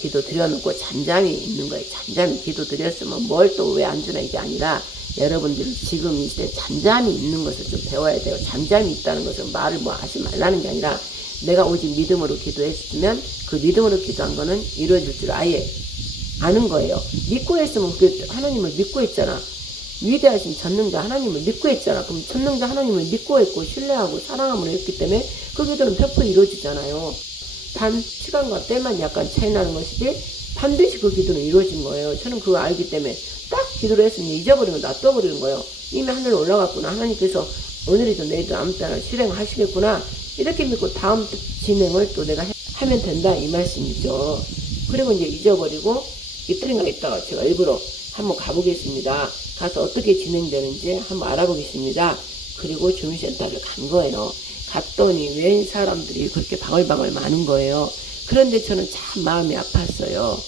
기도 드려놓고 잠잠히 있는 거예요. 잠잠히 기도 드렸으면 뭘 또 왜 안 주나 이게 아니라 여러분들이 지금 이 시대에 잠잠히 있는 것을 좀 배워야 돼요. 잠잠히 있다는 것은 말을 뭐 하지 말라는 게 아니라 내가 오직 믿음으로 기도했으면 그 믿음으로 기도한 거는 이루어질 줄 아예 아는 거예요. 믿고 했으면 그 하나님을 믿고 했잖아. 위대하신 전능자 하나님을 믿고 했잖아. 그럼 전능자 하나님을 믿고 했고 신뢰하고 사랑함으로 했기 때문에 그 기도는 100% 이루어지잖아요. 단 시간과 때만 약간 차이 나는 것이지 반드시 그 기도는 이루어진 거예요. 저는 그거 알기 때문에 딱 기도를 했으면 잊어버리면 놔둬버리는 거예요. 이미 하늘에 올라갔구나. 하나님께서 오늘이든 내일이든 아무 때나 실행하시겠구나 이렇게 믿고 다음 진행을 또 내가 하면 된다 이 말씀이죠. 그리고 이제 잊어버리고 이틀인가 있다가 제가 일부러 한번 가보겠습니다. 가서 어떻게 진행되는지 한번 알아보겠습니다. 그리고 주민센터를 간 거예요. 갔더니 웬 사람들이 그렇게 방울방울 많은 거예요. 그런데 저는 참 마음이 아팠어요.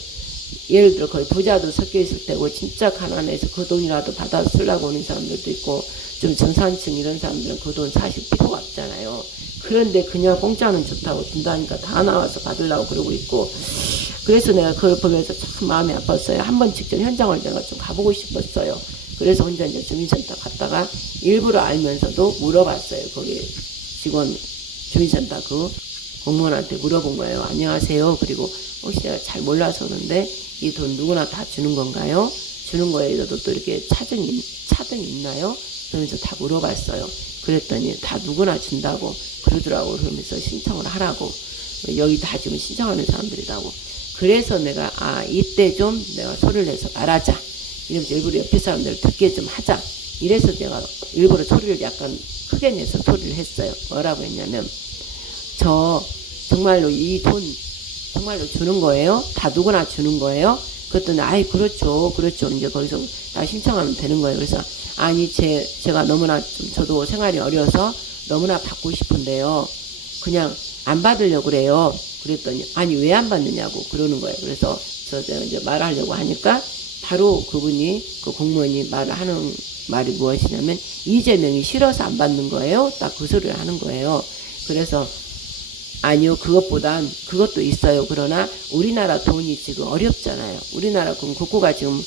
예를 들어 거의 부자도 섞여 있을 때고 진짜 가난해서 그 돈이라도 받아 쓰려고 오는 사람들도 있고 좀 중산층 이런 사람들은 그 돈 사실 필요가 없잖아요. 그런데 그냥 공짜는 좋다고 준다니까 다 나와서 받으려고 그러고 있고 그래서 내가 그걸 보면서 참 마음이 아팠어요. 한번 직접 현장을 내가 좀 가보고 싶었어요. 그래서 혼자 이제 주민센터 갔다가 일부러 알면서도 물어봤어요. 거기 직원 주민센터 그 공무원한테 물어본 거예요. 안녕하세요. 그리고 혹시 내가 잘 몰라서 그런데 이 돈 누구나 다 주는 건가요? 주는 거에도 또 이렇게 차등이 있나요? 그러면서 다 물어봤어요. 그랬더니 다 누구나 준다고 그러더라고. 그러면서 신청을 하라고. 여기 다 지금 신청하는 사람들이라고. 그래서 내가 이때 좀 내가 소리를 내서 말하자. 이러면서 일부러 옆에 사람들 듣게 좀 하자. 이래서 내가 일부러 소리를 약간 크게 내서 소리를 했어요. 뭐라고 했냐면 저 정말로 이 돈 정말로 주는 거예요? 다 누구나 주는 거예요? 그랬더니 아이 그렇죠. 이제 거기서 다 신청하면 되는 거예요. 그래서 아니 제가 너무나 좀 저도 생활이 어려서 너무나 받고 싶은데요. 그냥 안 받으려고 그래요. 그랬더니 아니 왜 안 받느냐고 그러는 거예요. 그래서 제가 이제 말하려고 하니까 바로 그분이 그 공무원이 하는 말이 무엇이냐면 이재명이 싫어서 안 받는 거예요. 딱 그 소리를 하는 거예요. 그래서 아니요 그것보단 그것도 있어요. 그러나 우리나라 돈이 지금 어렵잖아요. 우리나라 국고가 지금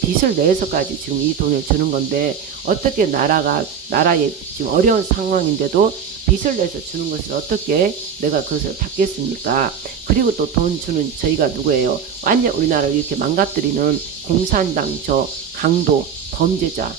빚을 내서까지 지금 이 돈을 주는 건데 어떻게 나라에 지금 어려운 상황인데도 빚을 내서 주는 것을 어떻게 내가 그것을 받겠습니까? 그리고 또 돈 주는 저희가 누구예요? 완전 우리나라를 이렇게 망가뜨리는 공산당 저 강도 범죄자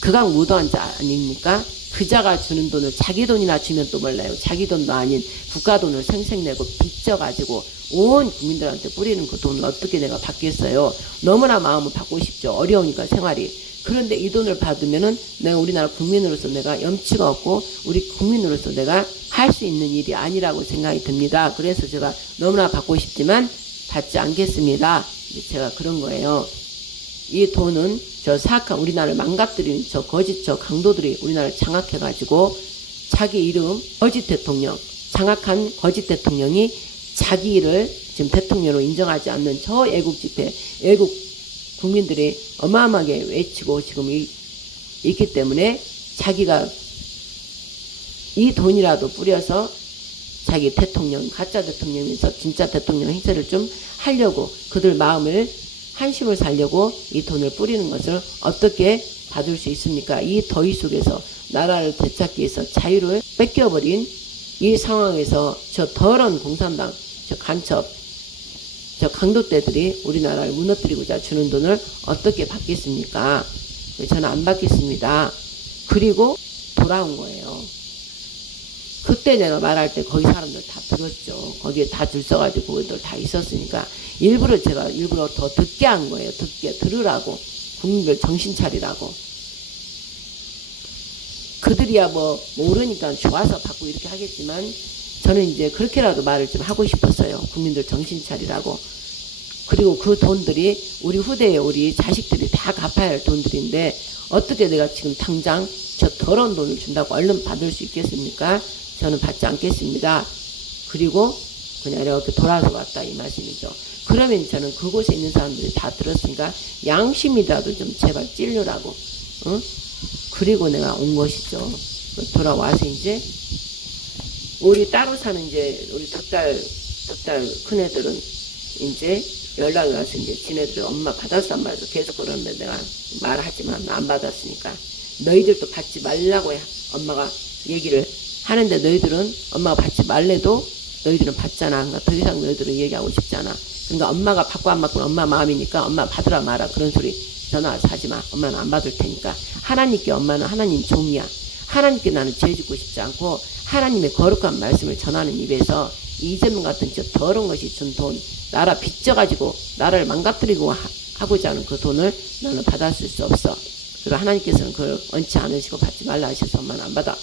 극악무도한 자 아닙니까? 그 자가 주는 돈을 자기 돈이나 주면 또 몰라요. 자기 돈도 아닌 국가 돈을 생색내고 빚져가지고 온 국민들한테 뿌리는 그 돈을 어떻게 내가 받겠어요. 너무나 마음을 받고 싶죠. 어려우니까 생활이. 그런데 이 돈을 받으면은 내가 우리나라 국민으로서 내가 염치가 없고 우리 국민으로서 내가 할 수 있는 일이 아니라고 생각이 듭니다. 그래서 제가 너무나 받고 싶지만 받지 않겠습니다. 제가 그런 거예요. 이 돈은 저 사악한 우리나라를 망가뜨리는 저 거짓 저 강도들이 우리나라를 장악해가지고 자기 이름 거짓 대통령 장악한 거짓 대통령이 자기를 지금 대통령으로 인정하지 않는 저 애국 집회 애국 국민들이 어마어마하게 외치고 지금 있기 때문에 자기가 이 돈이라도 뿌려서 자기 대통령 가짜 대통령에서 진짜 대통령 행세를 좀 하려고 그들 마음을 한심을 살려고 이 돈을 뿌리는 것을 어떻게 받을 수 있습니까? 이 더위 속에서 나라를 되찾기 위해서 자유를 뺏겨버린 이 상황에서 저 더러운 공산당, 저 간첩, 저 강도떼들이 우리나라를 무너뜨리고자 주는 돈을 어떻게 받겠습니까? 저는 안 받겠습니다. 그리고 돌아온 거예요. 그때 내가 말할 때 거기 사람들 다 들었죠. 거기에 다 줄 서가지고 그들 다 있었으니까 제가 일부러 더 듣게 한 거예요. 들으라고. 국민들 정신 차리라고. 그들이야 뭐 모르니까 좋아서 받고 이렇게 하겠지만 저는 이제 그렇게라도 말을 좀 하고 싶었어요. 국민들 정신 차리라고. 그리고 그 돈들이 우리 후대에 우리 자식들이 다 갚아야 할 돈들인데 어떻게 내가 지금 당장 저 더러운 돈을 준다고 얼른 받을 수 있겠습니까? 저는 받지 않겠습니다. 그리고 그냥 이렇게 돌아서 왔다 이 말씀이죠. 그러면 저는 그곳에 있는 사람들이 다 들었으니까 양심이라도 좀 제발 찔러라고. 응? 그리고 내가 온 것이죠. 돌아와서 이제 우리 따로 사는 이제 우리 덕달 큰애들은 이제 연락이 와서 이제 지네들 엄마 받았어 안 받았어 계속 그러는데 내가 말하지만 안 받았으니까 너희들도 받지 말라고 엄마가 얘기를 하는데 너희들은 엄마가 받지 말래도 너희들은 받잖아. 그러니까 더 이상 너희들은 얘기하고 싶잖아. 그러니까 엄마가 받고 안 받고 엄마 마음이니까 엄마 받으라 마라 그런 소리 전화 와서 하지 마. 엄마는 안 받을 테니까. 하나님께 엄마는 하나님 종이야. 하나님께 나는 죄 짓고 싶지 않고 하나님의 거룩한 말씀을 전하는 입에서 이재명 같은 저 더러운 것이 준 돈 나라 빚져가지고 나라를 망가뜨리고 하고자 하는 그 돈을 나는 받았을 수 없어. 그리고 하나님께서는 그걸 원치 않으시고 받지 말라 하셔서 엄마는 안 받아.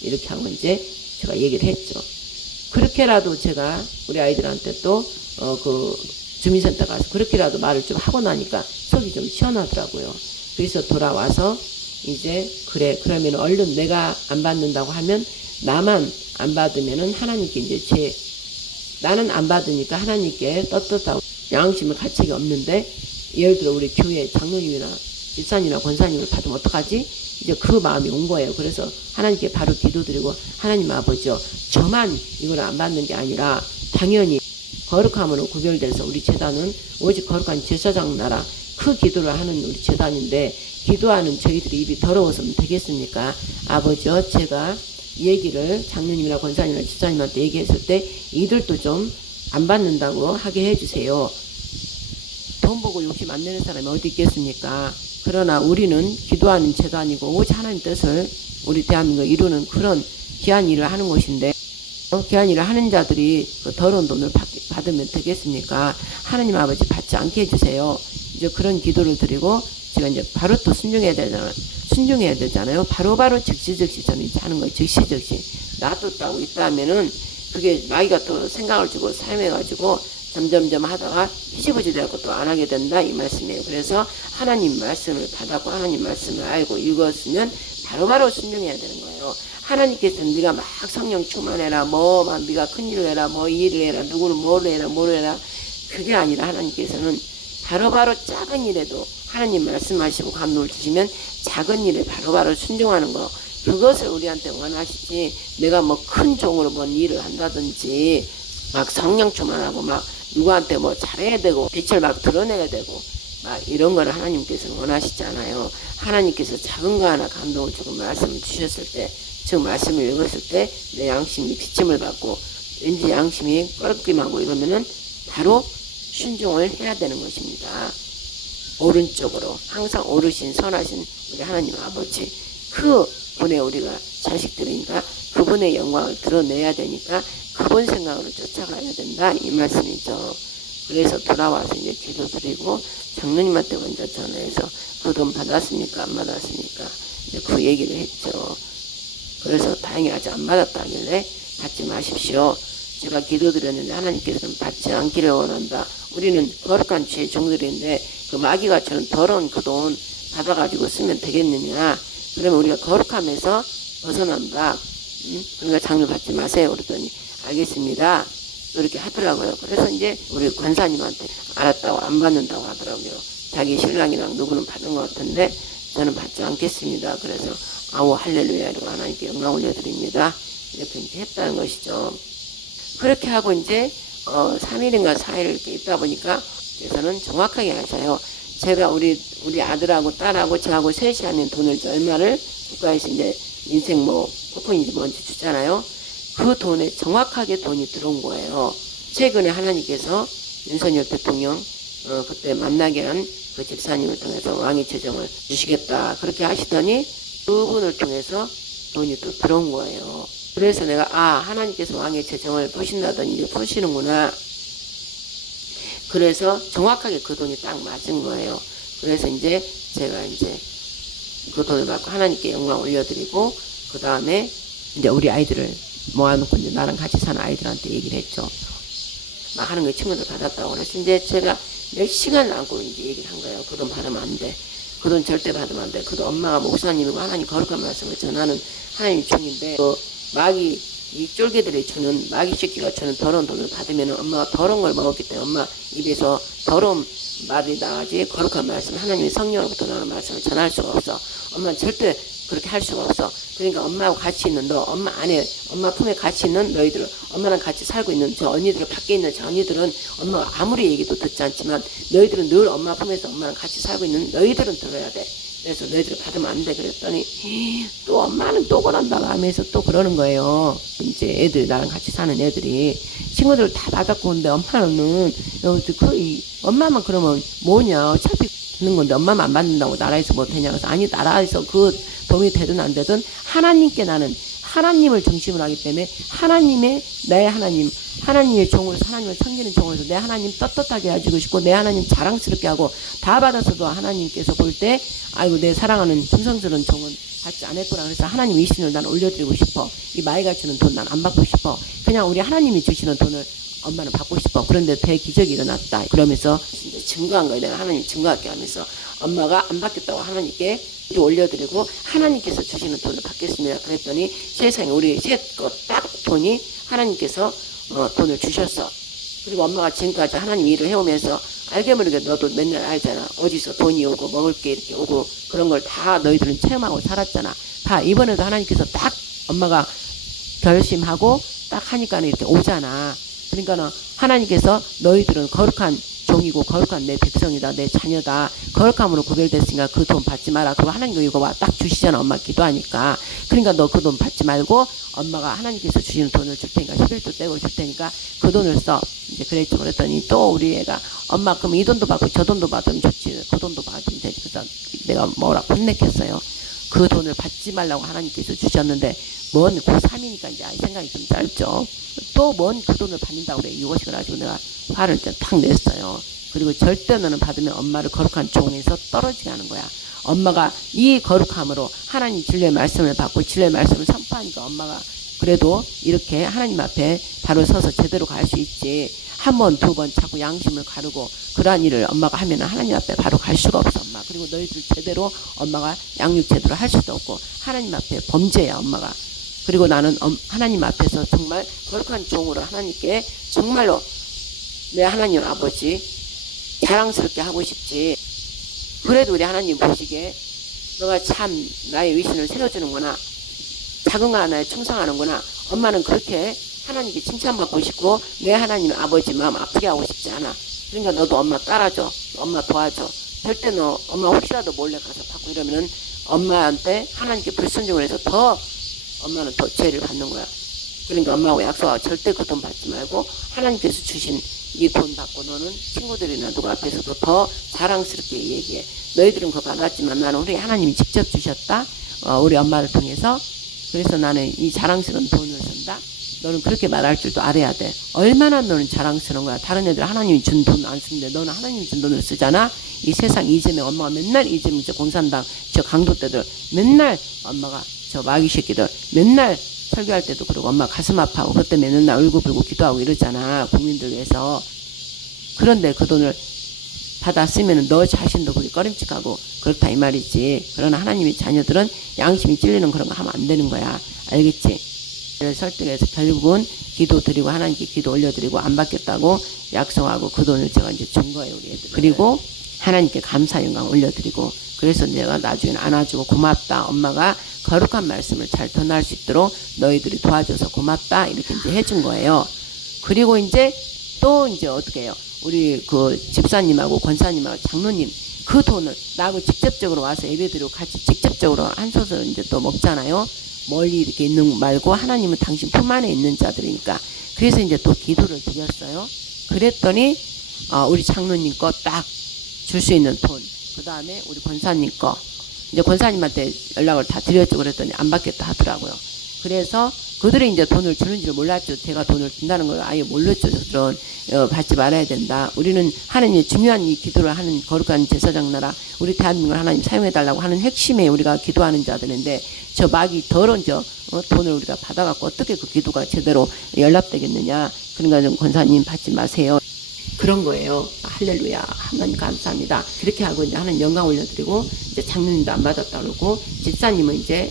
이렇게 하고 이제 제가 얘기를 했죠. 그렇게라도 제가 우리 아이들한테 또 그 주민센터 가서 그렇게라도 말을 좀 하고 나니까 속이 좀 시원하더라고요. 그래서 돌아와서 이제 그래 그러면 얼른 내가 안 받는다고 하면 나만 안 받으면은 하나님께 이제 나는 안 받으니까 하나님께 떳떳하고 양심의 가책이 없는데 예를 들어 우리 교회 장로님이나 집사님이나 권사님을 받으면 어떡하지? 이제 그 마음이 온 거예요. 그래서 하나님께 바로 기도드리고 하나님 아버지요 저만 이걸 안 받는 게 아니라 당연히 거룩함으로 구별돼서 우리 제단은 오직 거룩한 제사장 나라 그 기도를 하는 우리 제단인데 기도하는 저희들이 입이 더러워서는 되겠습니까? 아버지요 제가 얘기를 장로님이나 권사님이나 집사님한테 얘기했을 때 이들도 좀 안 받는다고 하게 해주세요. 돈 보고 욕심 안 내는 사람이 어디 있겠습니까? 그러나 우리는 기도하는 제단이고 오직 하나님 뜻을 우리 대한민국을 이루는 그런 귀한 일을 하는 곳인데 귀한 일을 하는 자들이 그 더러운 돈을 받으면 되겠습니까? 하나님 아버지 받지 않게 해주세요. 이제 그런 기도를 드리고 제가 이제 바로 또 순종해야 되잖아요. 바로 즉시 저는 이제 하는 거예요. 즉시 놔뒀다고 있다 하면은 그게 마귀가 또 생각을 주고 사용해가지고 점점점 하다가 희지부지 되고 또 안 하게 된다 이 말씀이에요. 그래서 하나님 말씀을 받았고 하나님 말씀을 알고 읽었으면 바로바로 순종해야 되는 거예요. 하나님께서는 네가 막 성령 충만해라 막 네가 큰일을 해라 일을 해라 누구는 뭐를 해라 그게 아니라 하나님께서는 바로바로 작은 일에도 하나님 말씀하시고 감동을 주시면 작은 일에 바로바로 순종하는 거 그것을 우리한테 원하시지 내가 뭐 큰 종으로 뭔 일을 한다든지 막 성령 충만하고 막 누구한테 뭐 잘해야 되고 빛을 막 드러내야 되고 막 이런 걸 하나님께서는 원하시지 않아요. 하나님께서 작은 거 하나 감동을 주고 말씀을 주셨을 때 즉 말씀을 읽었을 때 내 양심이 비침을 받고 왠지 양심이 꺼리낌하고 이러면은 바로 순종을 해야 되는 것입니다. 오른쪽으로 항상 오르신 선하신 우리 하나님 아버지 그 분의 우리가 자식들이니까 그분의 영광을 드러내야 되니까 그분 생각으로 쫓아가야 된다 이 말씀이죠. 그래서 돌아와서 이제 기도드리고 장로님한테 먼저 전화해서 그 돈 받았습니까 안 받았습니까 이제 그 얘기를 했죠. 그래서 다행히 아직 안 받았다길래 받지 마십시오. 제가 기도드렸는데 하나님께서는 받지 않기를 원한다. 우리는 거룩한 주의 종들인데 그 마귀가 저는 더러운 그 돈 받아가지고 쓰면 되겠느냐. 그러면 우리가 거룩함에서 벗어난다. 그러니까 장로 받지 마세요. 그랬더니 알겠습니다. 이렇게 하더라고요. 그래서 이제 우리 권사님한테 알았다고 안 받는다고 하더라고요. 자기 신랑이랑 누구는 받은 것 같은데 저는 받지 않겠습니다. 그래서 아우 할렐루야 이러고 하나님께 영광 올려드립니다. 이렇게 이제 했다는 것이죠. 그렇게 하고 이제 3일인가 4일 이렇게 있다 보니까 그래서는 정확하게 하셔요. 제가 우리 아들하고 딸하고 저하고 셋이 하는 돈을 얼마를 국가에서 이제 인생 쿠폰인지 뭔지 주잖아요. 그 돈에 정확하게 돈이 들어온 거예요. 최근에 하나님께서 윤석열 대통령 그때 만나게 한 그 집사님을 통해서 왕의 재정을 주시겠다 그렇게 하시더니 그분을 통해서 돈이 또 들어온 거예요. 그래서 내가 하나님께서 왕의 재정을 보신다더니 이제 보시는구나. 그래서 정확하게 그 돈이 딱 맞은 거예요. 그래서 이제 제가 이제 그 돈을 받고 하나님께 영광 올려드리고 그 다음에 이제 우리 아이들을 모아놓고 이제 나랑 같이 사는 아이들한테 얘기를 했죠. 막 하는 거 친구들 받았다고 그래서 이제 제가 몇 시간을 안고 이제 얘기를 한 거예요. 그 돈 받으면 안 돼. 그 돈 절대 받으면 안 돼. 그 돈 엄마가 목사님이고 하나님 거룩한 말씀을 전하는 하나님 종인데 그 마귀 이 쫄개들이 주는 마귀 새끼가 주는 더러운 돈을 받으면 엄마가 더러운 걸 먹었기 때문에 엄마 입에서 더러운 말이 나가지 거룩한 말씀 하나님의 성령으로부터 나오는 말씀을 전할 수가 없어. 엄마는 절대 그렇게 할 수가 없어. 그러니까 엄마하고 같이 있는 너 엄마 안에 엄마 품에 같이 있는 너희들 엄마랑 같이 살고 있는 저 언니들 밖에 있는 저 언니들은 엄마가 아무리 얘기도 듣지 않지만 너희들은 늘 엄마 품에서 엄마랑 같이 살고 있는 너희들은 들어야 돼. 그래서 너희들 받으면 안 돼. 그랬더니 또 엄마는 또 그런다고 하면서 또 그러는 거예요. 이제 애들 나랑 같이 사는 애들이 친구들 다 받았고 근데 엄마는 엄마만 그러면 뭐냐 어차피 듣는 건데 엄마만 안 받는다고 나라에서 뭐 되냐 그래서 아니 나라에서 그 도움이 되든 안 되든 하나님께 나는 하나님을 중심으로 하기 때문에 하나님의 내 하나님, 하나님의 종으로서 하나님을 섬기는 종으로서 내 하나님 떳떳하게 해주고 싶고 내 하나님 자랑스럽게 하고 다 받아서도 하나님께서 볼 때 아이고 내 사랑하는 충성스러운 종은 받지 않았구나. 그래서 하나님 이 신을 난 올려드리고 싶어. 이 마이가 주는 돈 난 안 받고 싶어. 그냥 우리 하나님이 주시는 돈을 엄마는 받고 싶어. 그런데 대기적이 일어났다. 그러면서 증거한 거예요. 내가 하나님 증거할게 하면서 엄마가 안 받겠다고 하나님께 올려드리고 하나님께서 주시는 돈을 받겠습니다. 그랬더니 세상에 우리 셋 거 딱 돈이 하나님께서 돈을 주셨어. 그리고 엄마가 지금까지 하나님 일을 해오면서 알게 모르게 너도 맨날 알잖아. 어디서 돈이 오고 먹을 게 이렇게 오고 그런 걸 다 너희들은 체험하고 살았잖아. 다 이번에도 하나님께서 딱 엄마가 결심하고 딱 하니까 이렇게 오잖아. 그러니까는 하나님께서 너희들은 거룩한 종이고 거룩한 내 백성이다. 내 자녀다. 거룩함으로 구별됐으니까 그 돈 받지 마라. 그리고 하나님도 이거 딱 주시잖아. 엄마 기도하니까. 그러니까 너 그 돈 받지 말고 엄마가 하나님께서 주시는 돈을 줄 테니까 11조 떼고 줄 테니까 그 돈을 써. 이제 그랬죠. 그랬더니 또 우리 애가 엄마 그럼 이 돈도 받고 저 돈도 받으면 좋지. 그 돈도 받으면 되지. 그래서 내가 뭐라고 혼냈겠어요. 그 돈을 받지 말라고 하나님께서 주셨는데 뭔 고3이니까 이제 생각이 좀 짧죠. 또 뭔 그 돈을 받는다고 그래. 이것이 그래가지고 내가 화를 탁 냈어요. 그리고 절대 너는 받으면 엄마를 거룩한 종에서 떨어지게 하는 거야. 엄마가 이 거룩함으로 하나님 진리의 말씀을 받고 진리의 말씀을 선포하니까 엄마가 그래도 이렇게 하나님 앞에 바로 서서 제대로 갈 수 있지. 한 번, 두 번 자꾸 양심을 가르고 그러한 일을 엄마가 하면 하나님 앞에 바로 갈 수가 없어, 엄마. 그리고 너희들 제대로 엄마가 양육 제대로 할 수도 없고 하나님 앞에 범죄야, 엄마가. 그리고 나는 하나님 앞에서 정말 거룩한 종으로 하나님께 정말로 내 하나님 아버지 자랑스럽게 하고 싶지. 그래도 우리 하나님 보시기에 너가 참 나의 위신을 세워주는구나. 작은 거 하나에 충성하는구나. 엄마는 그렇게 하나님께 칭찬받고 싶고 내 하나님 아버지 마음 아프게 하고 싶지 않아. 그러니까 너도 엄마 따라줘. 엄마 도와줘. 절대 너 엄마 혹시라도 몰래 가서 받고 이러면은 엄마한테 하나님께 불순종을 해서 더 엄마는 더 죄를 받는 거야. 그러니까 엄마하고 약속하고 절대 그 돈 받지 말고 하나님께서 주신 이 돈 받고 너는 친구들이나 누구 앞에서도 더 자랑스럽게 얘기해. 너희들은 그거 받았지만 나는 우리 하나님이 직접 주셨다. 우리 엄마를 통해서. 그래서 나는 이 자랑스러운 돈을 쓴다. 너는 그렇게 말할 줄도 알아야 돼. 얼마나 너는 자랑스러운 거야. 다른 애들 하나님이 준 돈 안 쓰는데 너는 하나님이 준 돈을 쓰잖아. 이 세상 이재명 엄마가 맨날 이재명 저 공산당 저 강도 때들 맨날 엄마가 저 마귀 새끼들 맨날 설교할 때도 그러고 엄마 가슴 아파하고 그것 때문에 맨날 울고불고 기도하고 이러잖아. 국민들 위해서. 그런데 그 돈을 받아 쓰면 너 자신도 그게 꺼림칙하고 그렇다 이 말이지. 그러나 하나님의 자녀들은 양심이 찔리는 그런 거 하면 안 되는 거야. 알겠지? 설득해서 결국은 기도 드리고 하나님께 기도 올려드리고 안 받겠다고 약속하고 그 돈을 제가 이제 준 거예요, 우리 애들. 그리고 하나님께 감사 영광 올려드리고 그래서 내가 나중에 안아주고 고맙다. 엄마가 거룩한 말씀을 잘 전할 수 있도록 너희들이 도와줘서 고맙다. 이렇게 이제 해준 거예요. 그리고 이제 또 이제 어떻게 해요? 우리 그 집사님하고 권사님하고 장로님 그 돈을 나하고 직접적으로 와서 예배드리고 같이 직접적으로 한솥을 이제 또 먹잖아요. 멀리 이렇게 있는 말고 하나님은 당신 품 안에 있는 자들이니까. 그래서 이제 또 기도를 드렸어요. 그랬더니 우리 장로님 거 딱 줄 수 있는 돈. 그 다음에 우리 권사님 거. 이제 권사님한테 연락을 다 드렸죠. 그랬더니 안 받겠다 하더라고요. 그래서 그들이 이제 돈을 주는 줄 몰랐죠. 제가 돈을 준다는 걸 아예 몰랐죠. 저들은 받지 말아야 된다. 우리는 하나님의 중요한 이 기도를 하는 거룩한 제사장 나라 우리 대한민국을 하나님 사용해달라고 하는 핵심에 우리가 기도하는 자들인데 저 마귀 더러운 돈을 우리가 받아갖고 어떻게 그 기도가 제대로 연락되겠느냐. 그러니까 좀 권사님 받지 마세요. 그런 거예요. 할렐루야. 하나님 감사합니다. 그렇게 하고 이제 하나님 영광 올려드리고 이제 장로님도 안 받았다 그러고 집사님은 이제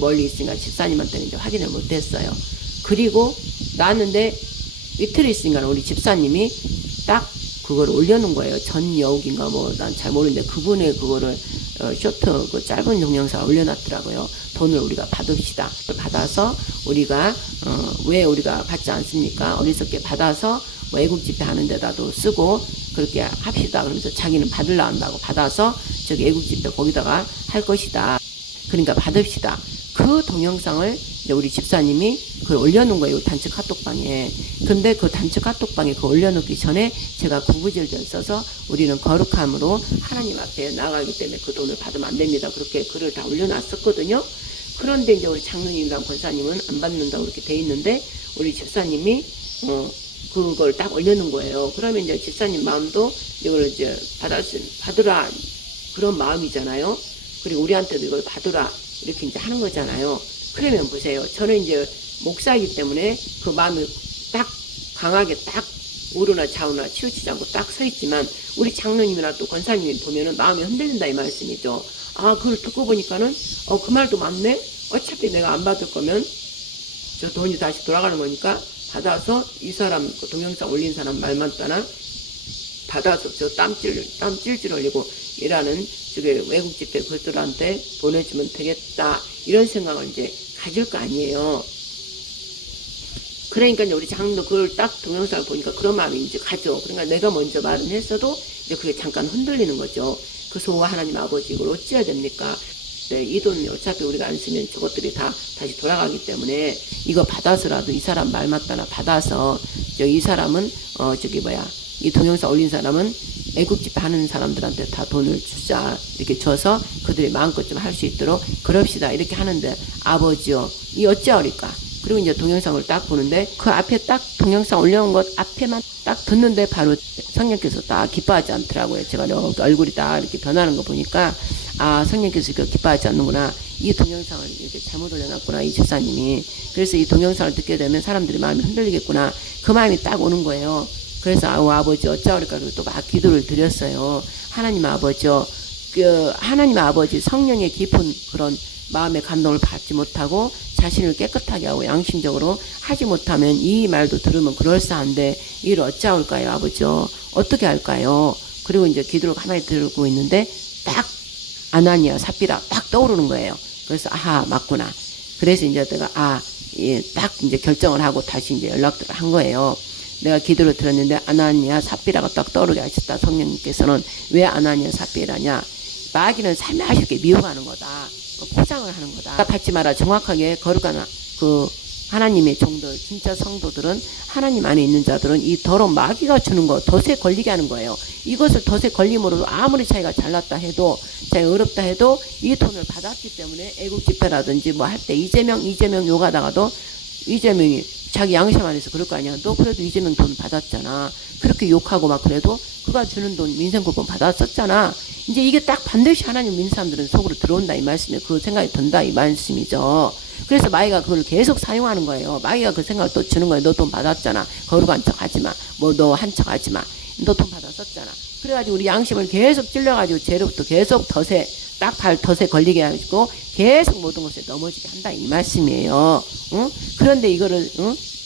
멀리 있으니까 집사님한테는 이제 확인을 못했어요. 그리고 나왔는데 이틀 있으니까 우리 집사님이 딱 그걸 올려놓은 거예요. 전여욱인가 뭐 난 잘 모르는데 그분의 그거를 쇼트 그 짧은 동영상을 올려놨더라고요. 돈을 우리가 받읍시다. 받아서 우리가 왜 우리가 받지 않습니까? 어리석게 받아서 뭐 애국 집회 하는 데다도 쓰고 그렇게 합시다. 그러면서 자기는 받으려 한다고 받아서 저기 애국 집회 거기다가 할 것이다. 그러니까 받읍시다. 그 동영상을 이제 우리 집사님이 그걸 올려놓은 거예요. 단체 카톡방에. 근데 그 단체 카톡방에 그 올려놓기 전에 제가 구구절절 써서 우리는 거룩함으로 하나님 앞에 나가기 때문에 그 돈을 받으면 안 됩니다. 그렇게 글을 다 올려놨었거든요. 그런데 이제 우리 장로님이랑 권사님은 안 받는다고 이렇게 돼 있는데 우리 집사님이 그걸 딱 올려놓은 거예요. 그러면 이제 집사님 마음도 이걸 이제 받으라 그런 마음이잖아요. 그리고 우리한테도 이걸 받으라 이렇게 이제 하는 거잖아요. 그러면 보세요. 저는 이제 목사이기 때문에 그 마음이 딱 강하게 딱 오르나 좌우나 치우치지 않고 딱 서 있지만 우리 장로님이나 또 권사님이 보면은 마음이 흔들린다 이 말씀이죠. 아, 그걸 듣고 보니까는 그 말도 맞네. 어차피 내가 안 받을 거면 저 돈이 다시 돌아가는 거니까 받아서 이 사람 그 동영상 올린 사람 말 맞다나 받아서 저 땀 찔찔 흘리고 일하는 저게 외국 집회 그들한테 보내주면 되겠다 이런 생각을 이제 가질 거 아니에요. 그러니까 이제 우리 장도 그걸 딱 동영상을 보니까 그런 마음이 이제 가죠. 그러니까 내가 먼저 말은 했어도 이제 그게 잠깐 흔들리는 거죠. 그래서 하나님 아버지 이걸 어찌해야 됩니까? 네, 이 돈 어차피 우리가 안 쓰면 저것들이 다 다시 돌아가기 때문에 이거 받아서라도 이 사람 말 맞다나 받아서 이 사람은 이 동영상 올린 사람은 애국 집회 하는 사람들한테 다 돈을 주자 이렇게 줘서 그들이 마음껏 좀 할 수 있도록 그럽시다 이렇게 하는데 아버지요 이 어찌하리까. 그리고 이제 동영상을 딱 보는데 그 앞에 딱 동영상 올려온 것 앞에만 딱 듣는데 바로 성령께서 딱 기뻐하지 않더라고요. 제가 얼굴이 딱 이렇게 변하는 거 보니까 아, 성령께서 기뻐하지 않는구나. 이 동영상을 이렇게 잘못 올려놨구나, 이 집사님이. 그래서 이 동영상을 듣게 되면 사람들이 마음이 흔들리겠구나. 그 마음이 딱 오는 거예요. 그래서 아버지 어쩌니까 또 막 기도를 드렸어요. 하나님 아버지요. 하나님 아버지 성령의 깊은 그런 마음의 감동을 받지 못하고 자신을 깨끗하게 하고 양심적으로 하지 못하면 이 말도 들으면 그럴싸한데 이를 어찌할까요, 아버지요? 어떻게 할까요? 그리고 이제 기도를 가만히 들고 있는데 딱 아나니아 삽비라 딱 떠오르는 거예요. 그래서 아하 맞구나. 그래서 이제 내가 딱 이제 결정을 하고 다시 이제 연락을 한 거예요. 내가 기도를 들었는데 아나니아 삽비라가 딱 떠오르게 하셨다. 성령님께서는 왜 아나니아 삽비라냐? 마귀는 살며시게 미혹하는 거다. 포장을 하는 거다. 받지 마라. 정확하게 거룩한 하나님의 종들, 진짜 성도들은 하나님 안에 있는 자들은 이 더러운 마귀가 주는 거 덫에 걸리게 하는 거예요. 이것을 덫에 걸림으로 아무리 자기가 잘났다 해도 자기가 어렵다 해도 이 돈을 받았기 때문에 애국 집회라든지 뭐 할 때 이재명 욕하다가도 이재명이 자기 양심 안에서 그럴 거 아니야. 너 그래도 이재명 돈 받았잖아. 그렇게 욕하고 막 그래도 그가 주는 돈 민생쿠폰 받았었잖아. 이제 이게 딱 반드시 하나님 믿는 사람들은 속으로 들어온다 이 말씀이에요. 그 생각이 든다 이 말씀이죠. 그래서 마귀가 그걸 계속 사용하는 거예요. 마귀가 그 생각을 또 주는 거예요. 너 돈 받았잖아. 거룩한 척 하지 마. 뭐 너 한 척 하지 마. 너 돈 받았었잖아. 그래가지고 우리 양심을 계속 찔러가지고 죄로부터 계속 덫에 걸리게 해가지고 계속 모든 것에 넘어지게 한다 이 말씀이에요. 응? 그런데 이거를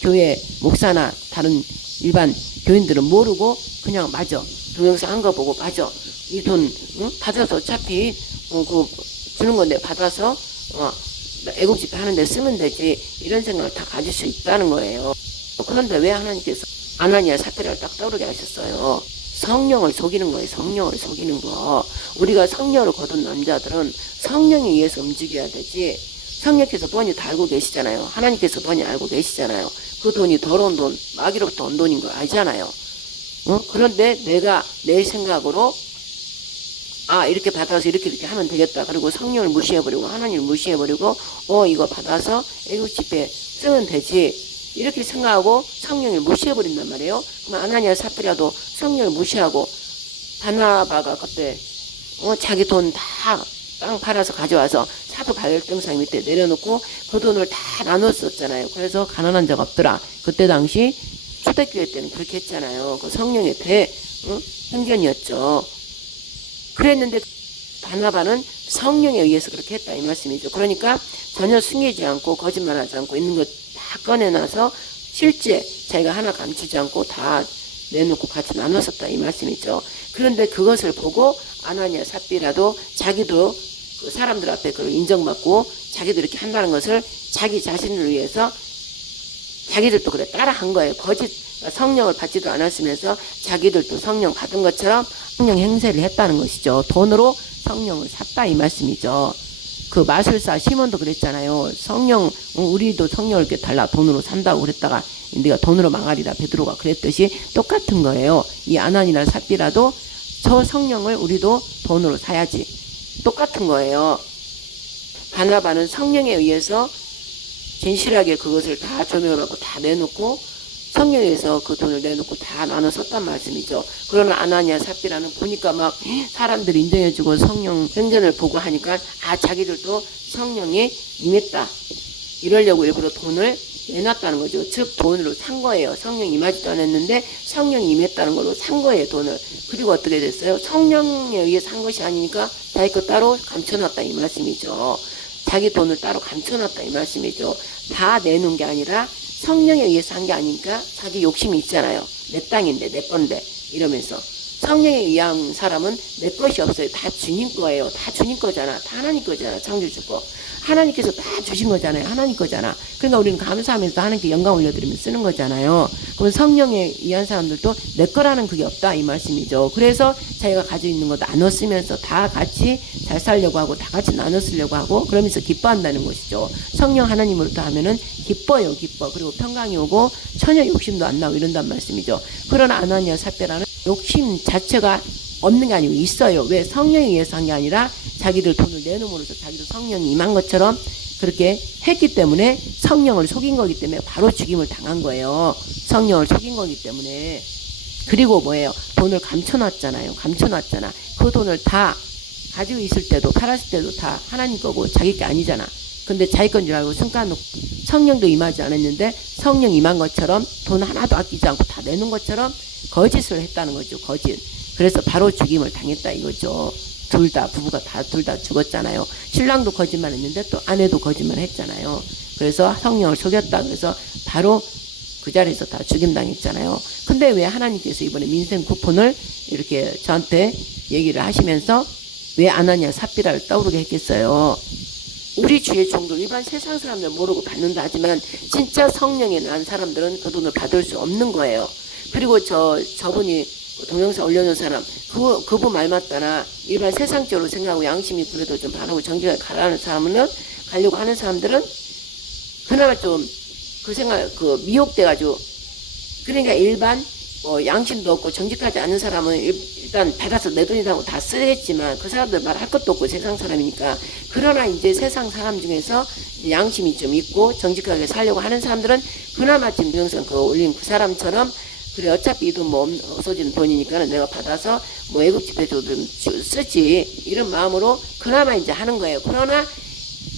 교회 목사나 다른 일반 교인들은 모르고 그냥 맞아. 동영상 한 거 보고 맞아. 이 돈 받아서 어차피 주는 건데 받아서 애국 집회 하는데 쓰면 되지 이런 생각을 다 가질 수 있다는 거예요. 그런데 왜 하나님께서 아나니아 삽비라를 딱 떠오르게 하셨어요? 성령을 속이는 거예요. 성령을 속이는 거. 우리가 성령을 거둔 남자들은 성령에 의해서 움직여야 되지. 성령께서 뻔히 다 알고 계시잖아요. 하나님께서 뻔히 알고 계시잖아요. 그 돈이 더러운 돈, 마귀로부터 온 돈인 거 알잖아요. 그런데 내가 내 생각으로 이렇게 받아서 이렇게 하면 되겠다. 그리고 성령을 무시해버리고 하나님을 무시해버리고 이거 받아서 애국 집회에 쓰면 되지. 이렇게 생각하고 성령을 무시해버린단 말이에요. 그럼 아나니아 삽비라도 성령을 무시하고 바나바가 그때 자기 돈 다 땅 팔아서 가져와서 사도 갈등상 밑에 내려놓고 그 돈을 다 나눴었잖아요. 그래서 가난한 자가 없더라. 그때 당시 초대교회 때는 그렇게 했잖아요. 그 성령의 행견이었죠. 그랬는데 바나바는 성령에 의해서 그렇게 했다 이 말씀이죠. 그러니까 전혀 숨기지 않고 거짓말하지 않고 있는 것 다 꺼내놔서 실제 자기가 하나 감추지 않고 다 내놓고 같이 나눴었다 이 말씀이죠. 그런데 그것을 보고 아나니아 삽비라도 자기도 그 사람들 앞에 그걸 인정받고 자기도 이렇게 한다는 것을 자기 자신을 위해서 자기들도 그래 따라한 거예요. 성령을 받지도 않았으면서 자기들도 성령 받은 것처럼 성령 행세를 했다는 것이죠. 돈으로 성령을 샀다 이 말씀이죠. 그 마술사 시몬도 그랬잖아요. 우리도 성령을 이렇게 달라 돈으로 산다고 그랬다가 네가 돈으로 망하리라 베드로가 그랬듯이 똑같은 거예요. 이 아나니나 삽비라도 저 성령을 우리도 돈으로 사야지. 똑같은 거예요. 바나바는 성령에 의해서 진실하게 그것을 다 조명을 받고 다 내놓고 성령에 의해서 그 돈을 내놓고 다 나눠 썼단 말씀이죠. 그러나 아나니아 삽비라는 보니까 막 사람들이 인정해주고 성령 생전을 보고 하니까 자기들도 성령에 임했다. 이러려고 일부러 돈을 내놨다는 거죠. 즉 돈으로 산 거예요. 성령 임하지도 않았는데 성령이 임했다는 걸로 산 거예요. 돈을. 그리고 어떻게 됐어요? 성령에 의해 산 것이 아니니까 자기 거 따로 감춰놨다 이 말씀이죠. 자기 돈을 따로 감춰놨다 이 말씀이죠. 다 내놓은 게 아니라 성령에 의해서 한 게 아니니까 자기 욕심이 있잖아요. 내 땅인데 내 건데 이러면서 성령에 의한 사람은 내 것이 없어요. 다 주님 거예요. 다 주님 거잖아. 다 하나님 거잖아. 창조주 거. 하나님께서 다 주신 거잖아요. 하나님 거잖아. 그러니까 우리는 감사하면서 하나님께 영광 올려드리면 쓰는 거잖아요. 그럼 성령에 의한 사람들도 내 거라는 그게 없다 이 말씀이죠. 그래서 자기가 가지고 있는 거 나눠 쓰면서 다 같이 잘 살려고 하고 다 같이 나눠 쓰려고 하고 그러면서 기뻐한다는 것이죠. 성령 하나님으로부터 하면은 기뻐요. 기뻐. 그리고 평강이 오고 전혀 욕심도 안 나고 이런단 말씀이죠. 그러나 아나니아 삽비라는 욕심 자체가 없는 게 아니고 있어요. 왜? 성령에 의해서 한 게 아니라 자기들 돈을 내놓음으로써 자기도 성령이 임한 것처럼 그렇게 했기 때문에 성령을 속인 거기 때문에 바로 죽임을 당한 거예요. 성령을 속인 거기 때문에. 그리고 뭐예요? 돈을 감춰놨잖아요. 감춰놨잖아. 그 돈을 다 가지고 있을 때도 팔았을 때도 다 하나님 거고 자기 게 아니잖아. 근데 자기 건 줄 알고 숨겨놓고 성령도 임하지 않았는데 성령 임한 것처럼 돈 하나도 아끼지 않고 다 내놓은 것처럼 거짓을 했다는 거죠. 거짓. 그래서 바로 죽임을 당했다 이거죠. 둘 다 부부가 둘 다 죽었잖아요. 신랑도 거짓말 했는데 또 아내도 거짓말 했잖아요. 그래서 성령을 속였다. 그래서 바로 그 자리에서 다 죽임 당했잖아요. 근데 왜 하나님께서 이번에 민생 쿠폰을 이렇게 저한테 얘기를 하시면서 왜 아나니아 삽비라를 떠오르게 했겠어요? 우리 주의 종들 일반 세상 사람들 모르고 받는다 하지만 진짜 성령에 난 사람들은 그 돈을 받을 수 없는 거예요. 그리고 저분이 동영상 올려놓은 사람 그분 말 맞다나 일반 세상적으로 생각하고 양심이 그래도 좀 바라고 정직하게 가라는 사람은 가려고 하는 사람들은 그나마 좀 그 생각 미혹돼가지고 그러니까 일반 양심도 없고 정직하지 않은 사람은 일단 받아서 내 돈이라고 다 쓰겠지만 그 사람들 말할 것도 없고 세상 사람이니까. 그러나 이제 세상 사람 중에서 양심이 좀 있고 정직하게 살려고 하는 사람들은 그나마 지금 동영상 올린 그 사람처럼 그래 어차피 이 돈 뭐 없어지는 돈이니까 내가 받아서 뭐 애국 집회 좀 쓰지 이런 마음으로 그나마 이제 하는 거예요. 그러나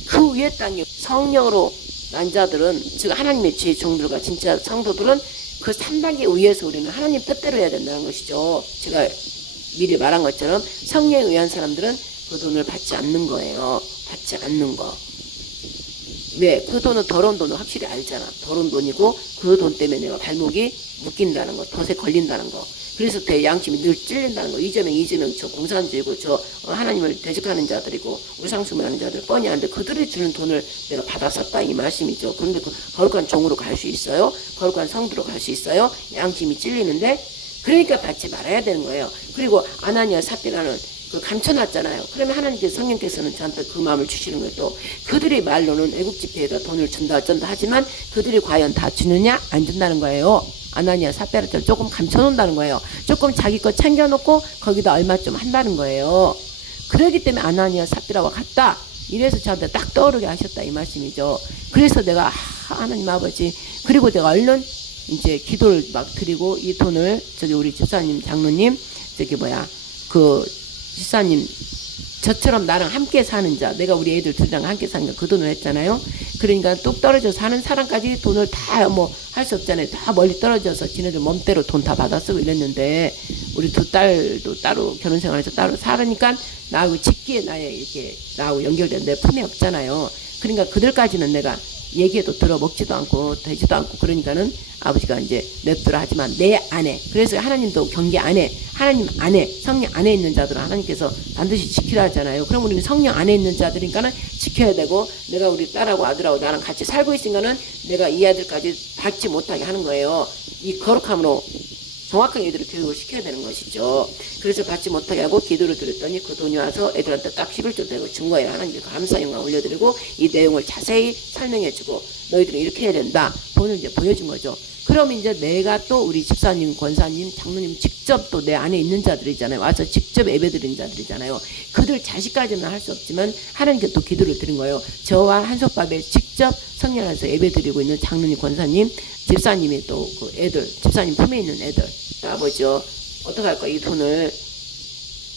그 위에 땅에 성령으로 난 자들은 즉 하나님의 주의 종들과 진짜 성도들은 그 3단계 위에서 우리는 하나님 뜻대로 해야 된다는 것이죠. 제가 미리 말한 것처럼 성령에 의한 사람들은 그 돈을 받지 않는 거예요. 받지 않는 거. 왜? 그 돈은 더러운 돈을 확실히 알잖아. 더러운 돈이고 그 돈 때문에 내가 발목이 묶인다는 거, 덫에 걸린다는 거. 그래서 내 양심이 늘 찔린다는 거. 이재명 저 공산주의고 저 하나님을 대적하는 자들이고 우상숭배하는 자들 뻔히 아는데 그들이 주는 돈을 내가 받아섰다 이 말씀이죠. 그런데 그 거룩한 종으로 갈 수 있어요? 거룩한 성도로 갈 수 있어요? 양심이 찔리는데 그러니까 받지 말아야 되는 거예요. 그리고 아나니아 삽비라는 감춰놨잖아요. 그러면 하나님께서 성령께서는 저한테 그 마음을 주시는 거예요. 또 그들의 말로는 애국 집회에다 돈을 준다 어쩐다 하지만 그들이 과연 다 주느냐 안 준다는 거예요. 아나니아 삽비라를 조금 감춰놓는다는 거예요. 조금 자기 거 챙겨놓고 거기다 얼마 좀 한다는 거예요. 그러기 때문에 아나니아 삽비라와 같다. 이래서 저한테 딱 떠오르게 하셨다 이 말씀이죠. 그래서 내가 하나님 아버지 그리고 내가 얼른 이제 기도를 막 드리고 이 돈을 우리 집사님 장로님 집사님 저처럼 나랑 함께 사는 자 내가 우리 애들 둘이랑 함께 사는 거 그 돈을 했잖아요. 그러니까 뚝 떨어져 사는 사람까지 돈을 다 할 수 없잖아요. 다 멀리 떨어져서 지네들 몸대로 돈 다 받아 쓰고 이랬는데 우리 두 딸도 따로 결혼 생활에서 따로 살으니까 나하고 직기에 나하고 연결된 내 품에 없잖아요. 그러니까 그들까지는 내가 얘기해도 들어 먹지도 않고 되지도 않고 그러니까는 아버지가 이제 냅두라 하지만 내 안에 그래서 하나님도 경계 안에 하나님 안에 성령 안에 있는 자들은 하나님께서 반드시 지키라 하잖아요. 그럼 우리는 성령 안에 있는 자들이니까는 지켜야 되고 내가 우리 딸하고 아들하고 나랑 같이 살고 있으니까는 내가 이 아들까지 받지 못하게 하는 거예요. 이 거룩함으로 정확하게 애들을 교육을 시켜야 되는 것이죠. 그래서 받지 못하게 하고 기도를 드렸더니 그 돈이 와서 애들한테 딱 11조 되고 준 거예요. 하나님께 감사 영광 올려드리고 이 내용을 자세히 설명해주고 너희들은 이렇게 해야 된다. 돈을 이제 보여준 거죠. 그럼 이제 내가 또 우리 집사님, 권사님, 장로님 직접 또 내 안에 있는 자들이잖아요. 와서 직접 예배드리는 자들이잖아요. 그들 자식까지는 할 수 없지만 하나님께 또 기도를 드린 거예요. 저와 한솥밥에 직접 성령 안에서 예배드리고 있는 장로님, 권사님, 집사님이 또 그 애들, 집사님 품에 있는 애들, 아버지요, 어떡할까, 이 돈을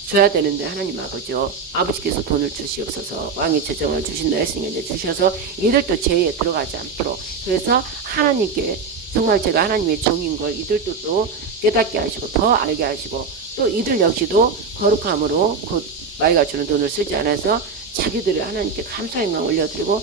줘야 되는데 하나님 아버지께서 돈을 주시옵소서. 왕이 재정을 주신다 했으니까 이제 주셔서 이들도 죄에 들어가지 않도록, 그래서 하나님께 정말 제가 하나님의 종인 걸 이들도 또 깨닫게 하시고 더 알게 하시고, 또 이들 역시도 거룩함으로 곧 마이가 주는 돈을 쓰지 않아서 자기들이 하나님께 감사 영광 올려드리고,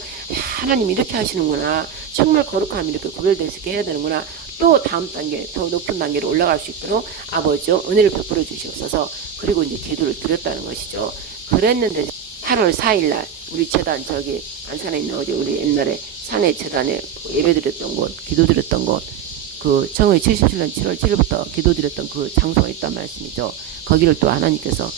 하나님 이렇게 하시는구나, 정말 거룩함이 이렇게 구별될 수 있게 해야 되는구나, 또 다음 단계, 더 높은 단계로 올라갈 수 있도록 아버지요, 은혜를 베풀어 주시옵소서. 그리고 이제 기도를 드렸다는 것이죠. 그랬는데 8월 4일날 우리 재단, 저기 안산에 있는 어제 우리 옛날에 산에 재단에 예배드렸던 곳, 기도드렸던 곳, 그 1977년 7월 7일부터 기도드렸던 그 장소가 있단 말씀이죠. 거기를 또 하나님께서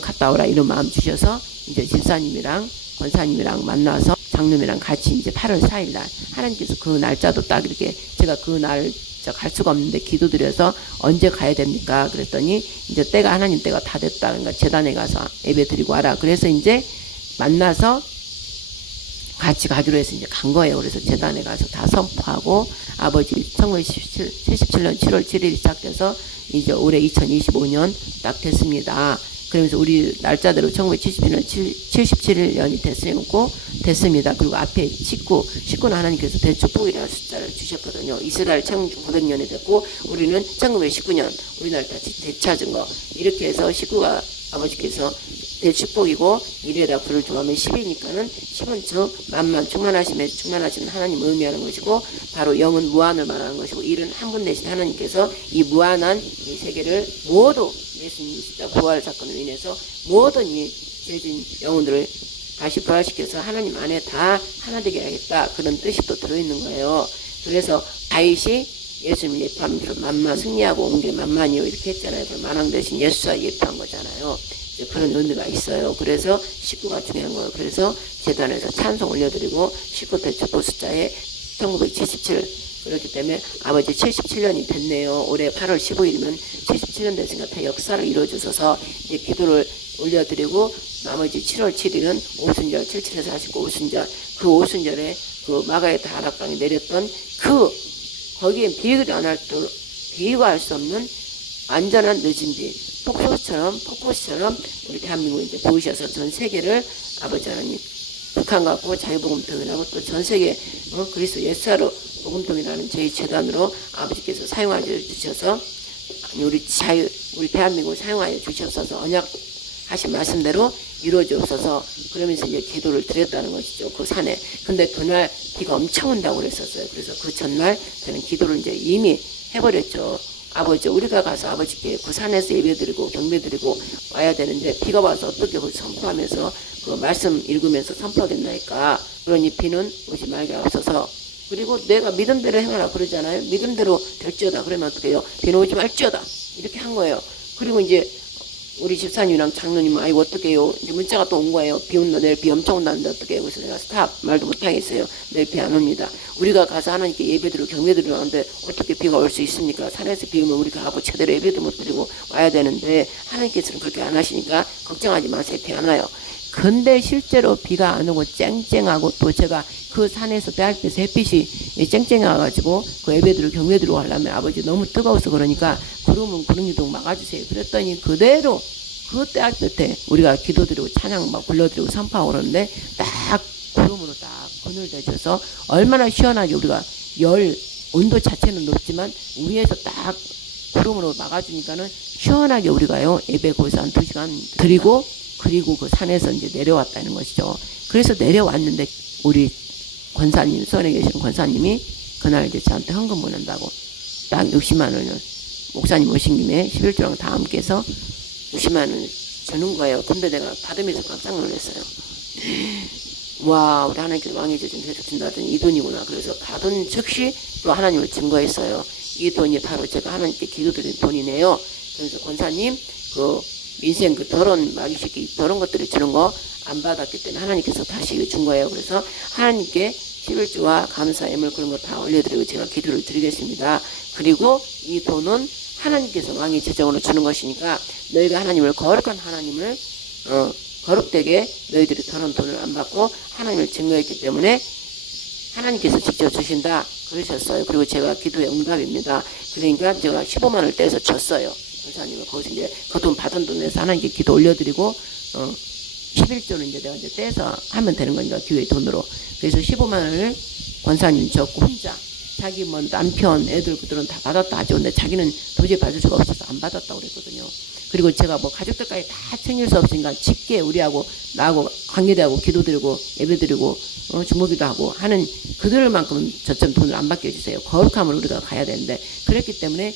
갔다 오라 이런 마음 주셔서 이제 집사님이랑 권사님이랑 만나서 장로님이랑 같이 이제 8월 4일날 하나님께서 그 날짜도 딱 이렇게, 제가 그 날짜 갈 수가 없는데 기도드려서 언제 가야 됩니까? 그랬더니 이제 때가, 하나님 때가 다 됐다. 그러니까 재단에 가서 예배 드리고 와라. 그래서 이제 만나서 같이 가기로 해서 이제 간 거예요. 그래서 재단에 가서 다 선포하고, 아버지 1977년 7월 7일 시작돼서 이제 올해 2025년 딱 됐습니다. 그러면서 우리 날짜대로 1977년 77년이 됐습니다. 그리고 앞에 19는 하나님께서 대축복이라는 숫자를 주셨거든요. 이스라엘 창조 900년이 됐고, 우리는 1919년 우리나라 다시 되찾은 거, 이렇게 해서 19가 아버지께서 대축복이고, 일에다 불을 좋아하면 10이니까는 10은 즉 만만 충만하심에 충만하시는 하나님 의미하는 것이고, 바로 영은 무한을 말하는 것이고, 일은 한 분 대신 하나님께서 이 무한한 이 세계를 모두 예수님 십자 부활 사건으로 인해서 모든 이 죄진 영혼들을 다시 부활시켜서 하나님 안에 다 하나 되게 하겠다, 그런 뜻이 또 들어있는 거예요. 그래서 다윗이 예수님 예표하면서 만만 승리하고 온 게 만만이요 이렇게 했잖아요. 그 만왕 대신 예수와 예표한 거잖아요. 그런 의미가 있어요. 그래서 19가 중요한 거예요. 그래서 재단에서 찬송 올려드리고 19 대축복 숫자에 1977, 그렇기 때문에 아버지 77년이 됐네요. 올해 8월 15일이면 77년 됐으니까 다 역사를 이루어주셔서 이제 기도를 올려드리고, 나머지 7월 7일은 오순절, 77에서 하시고 오순절, 그 오순절에 그 마가의 다락방에 내렸던 거기에 비유가 할 수 없는 완전한 늦은 비, 폭포수처럼 우리 대한민국에 이제 보이셔서 전 세계를 아버지 하나님 북한 갖고 자유복음통일하고 또 전 세계 그리스도 예수로 복음통일하는 저희 재단으로 아버지께서 사용하여 주셔서, 우리 대한민국을 사용하여 주셔서 언약하신 말씀대로 이루어지옵소서. 그러면서 이제 기도를 드렸다는 것이죠. 그 산에. 근데 그날 비가 엄청 온다고 그랬었어요. 그래서 그 전날 저는 기도를 이제 이미 해버렸죠. 아버지, 우리가 가서 아버지께 그 산에서 예배드리고 경배드리고 와야 되는데 비가 와서 어떻게 그걸 선포하면서 그 말씀 읽으면서 선포하겠나이까. 그러니 비는 오지 말게 하옵소서. 그리고 내가 믿음대로 행하라 그러잖아요. 믿음대로 될지어다. 그러면 어떻게 해요? 비는 오지 말지어다. 이렇게 한 거예요. 그리고 이제 우리 집사님이랑 장로님은 아이고 어떻게 해요? 이제 문자가 또 온 거예요. 비 온다. 내일 비 엄청 온다는데 어떻게 해요? 그래서 내가 스탑, 말도 못하겠어요. 내일 비 안 옵니다. 우리가 가서 하나님께 예배드리고 경배드리고 하는데 어떻게 비가 올 수 있습니까? 산에서 비 오면 우리가 가고 제대로 예배도 못 드리고 와야 되는데 하나님께서는 그렇게 안 하시니까 걱정하지 마세요. 비 안 와요. 근데 실제로 비가 안 오고 쨍쨍하고, 또 제가 그 산에서 대학교에서 햇빛이 쨍쨍해 와가지고 그 예배들을 경배들고 하려면 아버지 너무 뜨거워서 그러니까 구름은 구름 이동 막아주세요. 그랬더니 그대로 그 대학교 때 우리가 기도드리고 찬양 막 불러드리고 선포하고 그러는데 딱 구름으로 딱 그늘대셔서 얼마나 시원하게, 우리가 온도 자체는 높지만 위에서 딱 구름으로 막아주니까는 시원하게 우리가요 예배 거기서 한 2시간 드리고, 그리고 그 산에서 이제 내려왔다는 것이죠. 그래서 내려왔는데 우리 권사님, 수원에 계시는 권사님이 그날 이제 저한테 헌금 보낸다고 딱 60만 원을 목사님 오신 김에 11조랑 다 함께 해서 60만 원을 주는 거예요. 근데 내가 받으면서 깜짝 놀랐어요. 와, 우리 하나님께서 왕의 제좀 해주신다더니 이 돈이구나. 그래서 받은 즉시 또 하나님을 증거했어요. 이 돈이 바로 제가 하나님께 기도드린 돈이네요. 그래서 권사님 인생 더러운 마귀새끼 더러운 것들을 주는 거 안 받았기 때문에 하나님께서 다시 준 거예요. 그래서 하나님께 11조와 감사 예물 그런 거 다 올려드리고 제가 기도를 드리겠습니다. 그리고 이 돈은 하나님께서 왕의 재정으로 주는 것이니까 너희가 하나님을 거룩한 하나님을 거룩되게 너희들이 더러운 돈을 안 받고 하나님을 증거했기 때문에 하나님께서 직접 주신다 그러셨어요. 그리고 제가 기도의 응답입니다. 그러니까 제가 15만 원을 떼서 줬어요. 권사님은 거기서 이제 그 돈 받은 돈에서 하나님께 기도 올려드리고 11조는 이제 내가 이제 떼서 하면 되는 거니까 교회 돈으로. 그래서 15만 원을 권사님 줬고 혼자 자기 뭐 남편 애들 그들은 다 받았다 하죠. 근데 자기는 도저히 받을 수가 없어서 안 받았다고 그랬거든요. 그리고 제가 뭐 가족들까지 다 챙길 수 없으니까 직계 우리하고 나하고 관계대하고 기도드리고 예배드리고 주목기도 하고 하는 그들만큼은 저점 돈을 안 받게 해주세요. 거룩함을 우리가 가야 되는데 그랬기 때문에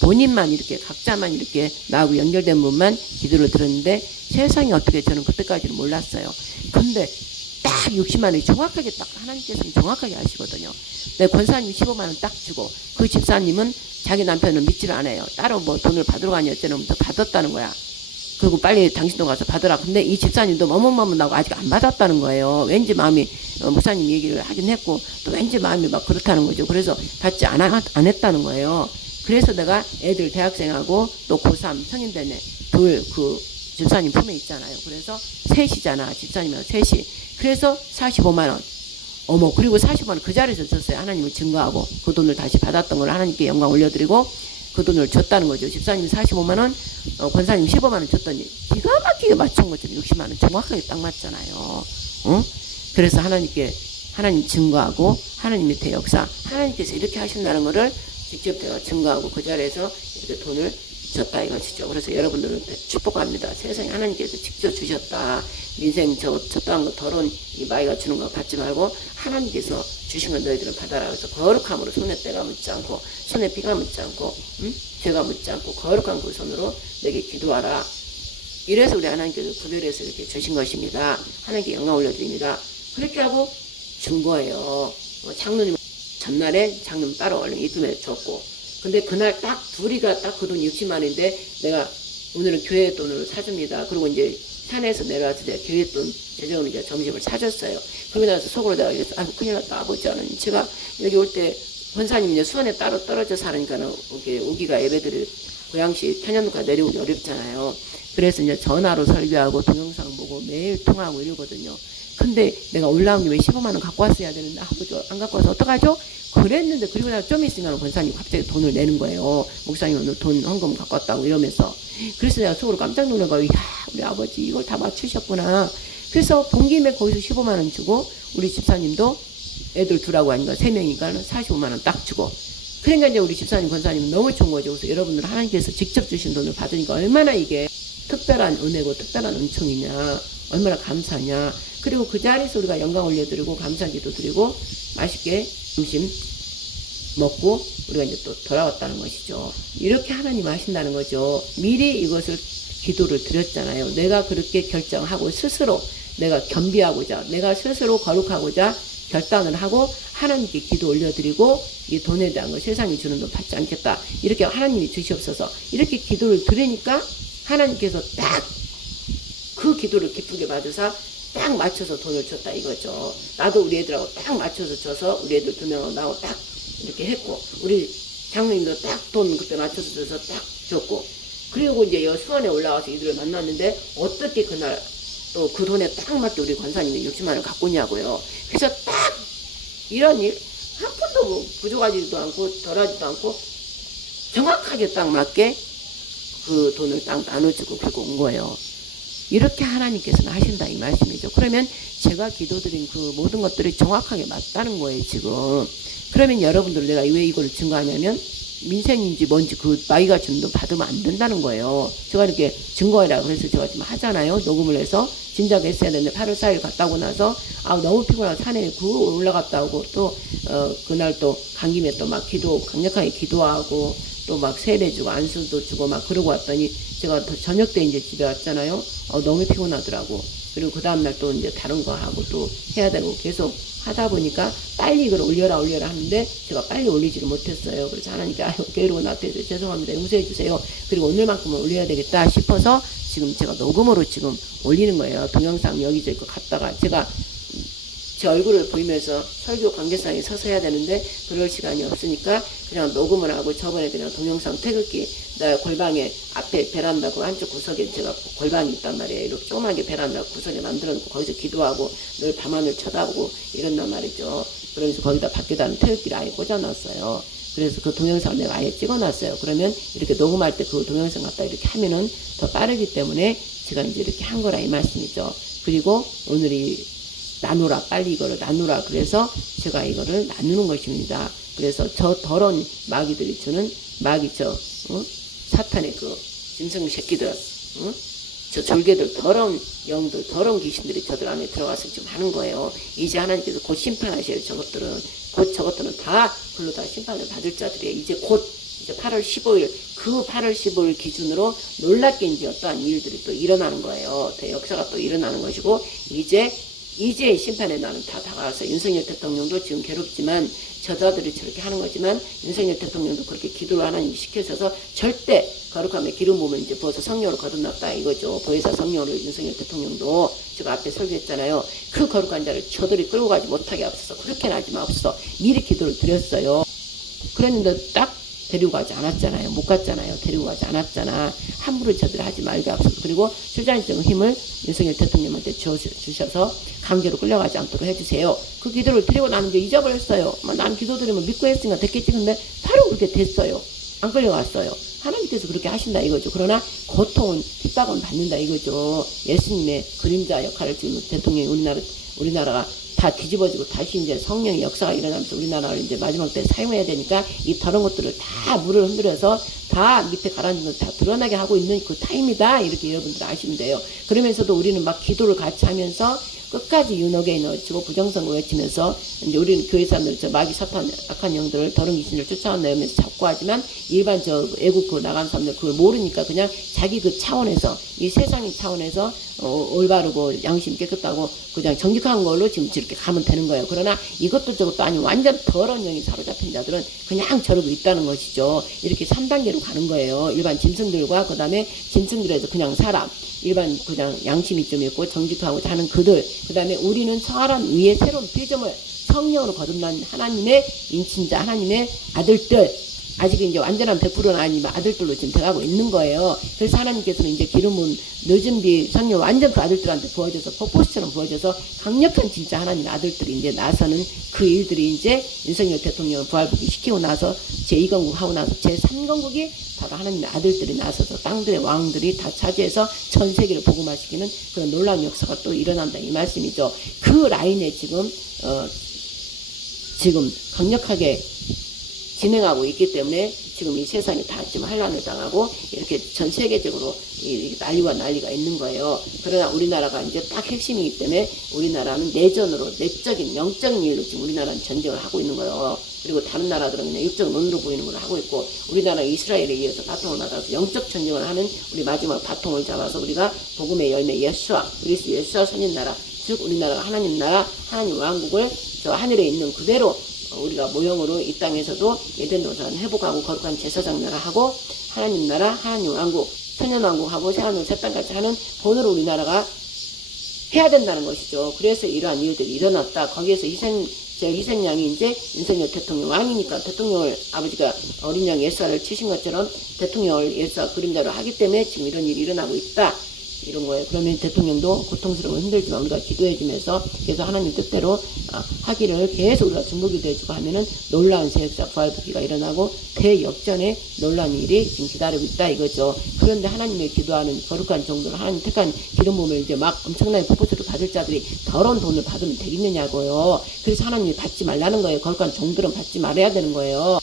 본인만 이렇게 각자만 이렇게 나하고 연결된 분만 기도를 들었는데 세상이 어떻게 저는 그때까지는 몰랐어요. 근데 딱 60만 원이 정확하게 딱 하나님께서는 정확하게 아시거든요. 내 권사님 15만 원 딱 주고 그 집사님은 자기 남편은 믿지를 않아요. 따로 뭐 돈을 받으러 가니 어쩌면 받았다는 거야. 그리고 빨리 당신도 가서 받으라. 근데 이 집사님도 머뭇머뭇하고 아직 안 받았다는 거예요. 왠지 마음이 목사님 얘기를 하긴 했고 또 왠지 마음이 막 그렇다는 거죠. 그래서 받지 안 했다는 거예요. 그래서 내가 애들 대학생하고 또 고3 성인되네 둘 그 집사님 품에 있잖아요. 그래서 셋이잖아. 집사님이랑 셋이. 그래서 45만 원. 어머, 그리고 40만 원 그 자리에서 줬어요. 하나님을 증거하고 그 돈을 다시 받았던 걸 하나님께 영광 올려드리고 그 돈을 줬다는 거죠. 집사님 45만 원, 권사님 15만 원 줬더니 기가 막히게 맞춘 것처럼 60만 원 정확하게 딱 맞잖아요. 그래서 하나님께 하나님 증거하고 하나님 밑에 역사, 하나님께서 이렇게 하신다는 것을 직접 제가 증거하고 그 자리에서 이렇게 돈을 줬다 이것이죠. 그래서 여러분들은 축복합니다. 세상에 하나님께서 직접 주셨다. 인생 저딴 거 더러운 이 마이가 주는 거 받지 말고 하나님께서 주신 건 너희들은 받아라. 그래서 거룩함으로 손에 때가 묻지 않고 손에 피가 묻지 않고 죄가 묻지 않고 거룩한 그 손으로 내게 기도하라. 이래서 우리 하나님께서 구별해서 이렇게 주신 것입니다. 하나님께 영광 올려드립니다. 그렇게 하고 준 거예요. 장로님 전날에 장로님 따로 얼른 입금해 줬고 근데 그날 딱 둘이가 딱 그 돈 60만 원인데 내가 오늘은 교회 돈으로 사줍니다. 그리고 이제 산에서 내려와서 내가 교회 돈 재정으로 이제 점심을 사줬어요. 그러고 나서 속으로 내가 이랬어. 아이고 큰일 났다 아버지는 제가 여기 올 때 권사님 이제 수원에 따로 떨어져 사니까는 오기가 예배들이 고양시 편현가 내려오기 어렵잖아요. 그래서 이제 전화로 설교하고 동영상 보고 매일 통화하고 이러거든요. 근데 내가 올라온 김에 15만 원 갖고 왔어야 되는데 아버지 안 갖고 와서 어떡하죠? 그랬는데 그리고 나서 좀 있으니까 권사님 갑자기 돈을 내는 거예요. 목사님 오늘 돈 헌금 갖고 왔다고 이러면서. 그래서 내가 속으로 깜짝 놀라고 야 우리 아버지 이걸 다 맞추셨구나. 그래서 본 김에 거기서 15만 원 주고 우리 집사님도 애들 둘하고 하니까 3명이니까 45만 원 딱 주고. 그러니까 이제 우리 집사님 권사님은 너무 좋은 거죠. 그래서 여러분들 하나님께서 직접 주신 돈을 받으니까 얼마나 이게 특별한 은혜고 특별한 은총이냐 얼마나 감사냐. 그리고 그 자리에서 우리가 영광 올려드리고 감사기도 드리고 맛있게 점심 먹고 우리가 이제 또 돌아왔다는 것이죠. 이렇게 하나님 하신다는 거죠. 미리 이것을 기도를 드렸잖아요. 내가 그렇게 결정하고 스스로 내가 겸비하고자 내가 스스로 거룩하고자 결단을 하고 하나님께 기도 올려드리고 이 돈에 대한 거 세상이 주는 돈 받지 않겠다. 이렇게 하나님이 주시옵소서. 이렇게 기도를 드리니까 하나님께서 딱 그 기도를 기쁘게 받으사 딱 맞춰서 돈을 줬다 이거죠. 나도 우리 애들하고 딱 맞춰서 줘서 우리 애들 2명하고 나하고 딱 이렇게 했고 우리 장로님도 딱 돈 그때 맞춰서 줘서 딱 줬고 그리고 이제 여 수원에 올라와서 이들을 만났는데 어떻게 그날 또 그 돈에 딱 맞게 우리 권사님이 60만 원을 갖고 오냐고요. 그래서 딱 이런 일 한 푼도 뭐 부족하지도 않고 덜하지도 않고 정확하게 딱 맞게 그 돈을 딱 나눠주고 그리고 온 거예요. 이렇게 하나님께서는 하신다 이 말씀이죠. 그러면 제가 기도드린 그 모든 것들이 정확하게 맞다는 거예요 지금. 그러면 여러분들 내가 왜 이걸 증거하냐면 민생인지 뭔지 그 마이가 준 돈 받으면 안 된다는 거예요. 제가 이렇게 증거해라 그래서 제가 지금 하잖아요. 녹음을 해서 진작 했어야 되는데 8월 4일 갔다 오고 나서 너무 피곤하고 산에 올라갔다 오고 또 그날 또 간 김에 또 막 강력하게 기도하고 또 막 세례 주고 안수도 주고 막 그러고 왔더니 제가 저녁 때 이제 집에 왔잖아요. 너무 피곤하더라고. 그리고 그 다음날 또 이제 다른 거 하고 또 해야 되고 계속 하다 보니까 빨리 이걸 올려라 하는데 제가 빨리 올리지를 못했어요. 그래서 하나님께 게으르고 나한테 죄송합니다. 용서해 주세요. 그리고 오늘만큼은 올려야 되겠다 싶어서 지금 제가 녹음으로 지금 올리는 거예요. 동영상 여기저기 갔다가 제가 제 얼굴을 보이면서 설교 관계상에 서서 해야 되는데 그럴 시간이 없으니까 그냥 녹음을 하고 저번에 그냥 동영상 태극기 나 골방에 앞에 베란다 그 한쪽 구석에 제가 골방이 있단 말이에요. 이렇게 조그맣게 베란다 구석에 만들어 놓고 거기서 기도하고 늘 밤하늘 쳐다보고 이런단 말이죠. 그러면서 거기다 밖에다는 태극기를 아예 꽂아놨어요. 그래서 그 동영상을 내가 아예 찍어놨어요. 그러면 이렇게 녹음할 때 그 동영상 갖다 이렇게 하면은 더 빠르기 때문에 제가 이제 이렇게 한 거라 이 말씀이죠. 그리고 오늘이 나누라, 빨리 이거를 나누라. 그래서 제가 이거를 나누는 것입니다. 그래서 저 더러운 마귀들이 주는 마귀 사탄의 그 짐승 새끼들, 저 졸개들, 더러운 영들, 더러운 귀신들이 저들 안에 들어가서 지금 하는 거예요. 이제 하나님께서 곧 심판하셔요. 저것들은 다 글로 다 심판을 받을 자들이에요. 이제 8월 15일, 그 8월 15일 기준으로 놀랍게 이제 어떠한 일들이 또 일어나는 거예요. 역사가 또 일어나는 것이고, 이제 심판의 날은 다 다가와서 윤석열 대통령도 지금 괴롭지만 저자들이 저렇게 하는 거지만 윤석열 대통령도 그렇게 기도를 하나님이 시켜줘서 절대 거룩함에 기름 부음을 이제 부어서 성령으로 거듭났다 이거죠. 보혜사 성령으로 윤석열 대통령도 제가 앞에 설교했잖아요. 그 거룩한 자를 저들이 끌고 가지 못하게 앞서서 그렇게는 하지 마옵소서 미리 기도를 드렸어요. 그랬는데 딱 데리고 가지 않았잖아요. 못 갔잖아요. 데리고 가지 않았잖아. 함부로 저들 하지 말게 앞서서. 그리고 출자인적 힘을 윤석열 대통령한테 주셔서 강제로 끌려가지 않도록 해주세요. 그 기도를 드리고 나는 이제 잊어버렸어요. 난 기도 드리면 믿고 했으니까 됐겠지. 근데 바로 그렇게 됐어요. 안 끌려갔어요. 하나님께서 그렇게 하신다 이거죠. 그러나 고통은 핍박은 받는다 이거죠. 예수님의 그림자 역할을 지금 대통령이 우리나라가 다 뒤집어지고 다시 이제 성령의 역사가 일어나면서 우리나라를 이제 마지막 때 사용해야 되니까 이 더러운 것들을 다 물을 흔들어서 다 밑에 가라앉은 걸 다 드러나게 하고 있는 그 타임이다. 이렇게 여러분들 아시면 돼요. 그러면서도 우리는 막 기도를 같이 하면서 끝까지 윤호계에 넣어치고 부정선거 외치면서 이제 우리는 교회 사람들 저 마귀 사탄 악한 영들을 더러운 귀신을 쫓아내면서 잡고 하지만 일반 저 애국 그 나간 사람들 그걸 모르니까 그냥 자기 그 차원에서 이 세상의 차원에서 올바르고 양심 깨끗하고 그냥 정직한 걸로 지금 이렇게 가면 되는 거예요. 그러나 이것도 저것도 아니고 완전 더러운 영이 사로잡힌 자들은 그냥 저러고 있다는 것이죠. 이렇게 3단계로 가는 거예요. 일반 짐승들과 그 다음에 짐승들에서 그냥 사람 일반 그냥 양심이 좀 있고 정직하고 하는 그들 그 다음에 우리는 사람 위에 새로운 피조물 성령으로 거듭난 하나님의 인친자 하나님의 아들들 아직 이제 완전한 100%는 아니지만 아들들로 지금 돼가고 있는 거예요. 그래서 하나님께서는 이제 기름은 늦은 비 성령 완전 그 아들들한테 부어져서 폭포수처럼 부어져서 강력한 진짜 하나님의 아들들이 이제 나서는 그 일들이 이제 윤석열 대통령을 부활복귀 시키고 나서 제2건국 하고 나서 제3건국이 바로 하나님의 아들들이 나서서 땅들의 왕들이 다 차지해서 전 세계를 복음화시키는 그런 놀라운 역사가 또 일어난다 이 말씀이죠. 그 라인에 지금 강력하게 진행하고 있기 때문에 지금 이 세상이 다 지금 환란을 당하고 이렇게 전 세계적으로 난리와 난리가 있는 거예요. 그러나 우리나라가 이제 딱 핵심이기 때문에 우리나라는 내전으로 내적인 영적인 일로 지금 우리나라는 전쟁을 하고 있는 거예요. 그리고 다른 나라들은 그냥 육적 눈으로 보이는 걸 하고 있고 우리나라 이스라엘에 이어서 바통을 받아서 영적 전쟁을 하는 우리 마지막 바통을 잡아서 우리가 복음의 열매 예수와 그리스도 예수와 선인나라 즉 우리나라가 하나님 나라 하나님 왕국을 저 하늘에 있는 그대로 우리가 모형으로 이 땅에서도 예덴 동산 회복하고 거룩한 제사장 나라 하고 하나님 나라 하나님 왕국 천년 왕국하고 새하늘 새 땅까지 하는 본으로 우리나라가 해야 된다는 것이죠. 그래서 이러한 일들이 일어났다. 거기에서 희생양이 이제 윤석열 대통령 왕이니까 대통령을 아버지가 어린 양 예수아를 치신 것처럼 대통령을 예수아 그림자로 하기 때문에 지금 이런 일이 일어나고 있다. 이런 거예요. 그러면 대통령도 고통스러워 힘들지만 우리가 기도해주면서 계속 하나님 뜻대로 하기를 계속 우리가 중보기도해주고 하면은 놀라운 세력사 부활복귀가 일어나고 대역전의 놀라운 일이 지금 기다리고 있다 이거죠. 그런데 하나님의 기도하는 거룩한 정도로 하나님 택한 기름 부음을 이제 막 엄청나게 폭포수를 받을 자들이 더러운 돈을 받으면 되겠느냐고요. 그래서 하나님이 받지 말라는 거예요. 거룩한 종들은 받지 말아야 되는 거예요.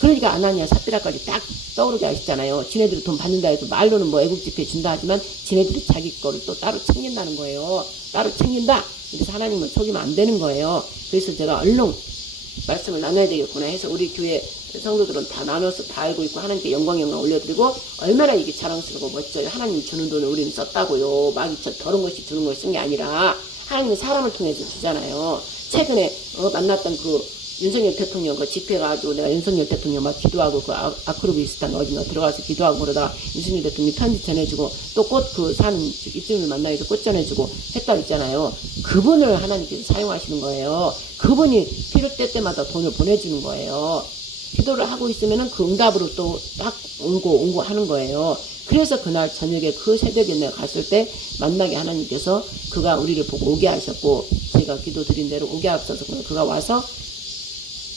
그러니까 아나니아 삽비라까지 딱 떠오르게 하시잖아요. 지네들이 돈 받는다 해도 말로는 뭐 애국지폐 준다 하지만 지네들이 자기 거를 또 따로 챙긴다는 거예요. 따로 챙긴다. 그래서 하나님을 속이면 안 되는 거예요. 그래서 제가 얼른 말씀을 나눠야 되겠구나 해서 우리 교회 성도들은 다 나눠서 다 알고 있고 하나님께 영광 올려드리고 얼마나 이게 자랑스럽고 멋져요. 하나님 주는 돈을 우리는 썼다고요. 마귀처럼 더러운 것이 주는 걸 쓴 게 아니라 하나님은 사람을 통해서 주잖아요. 최근에 만났던 그 윤석열 대통령 그 집회 가지고 내가 윤석열 대통령 막 기도하고 그 아크로비스탄 어딘가 들어가서 기도하고 그러다가 윤석열 대통령 편지 전해주고 또 꽃 그 사는 입주민을 만나서 꽃 전해주고 했다 있잖아요. 그분을 하나님께서 사용하시는 거예요. 그분이 필요 때마다 돈을 보내주는 거예요. 기도를 하고 있으면은 그 응답으로 또 딱 오고 하는 거예요. 그래서 그날 저녁에 그 새벽에 내가 갔을 때 만나게 하나님께서 그가 우리를 보고 오게 하셨고 제가 기도 드린 대로 오게 하셔서 그가 와서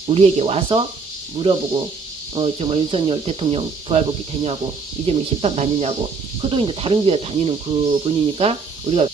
우리에게 와서 물어보고 정말 윤석열 대통령 부활복귀 되냐고 이재명 심판 받느냐고 그도 이제 다른 교회 다니는 그분이니까 우리가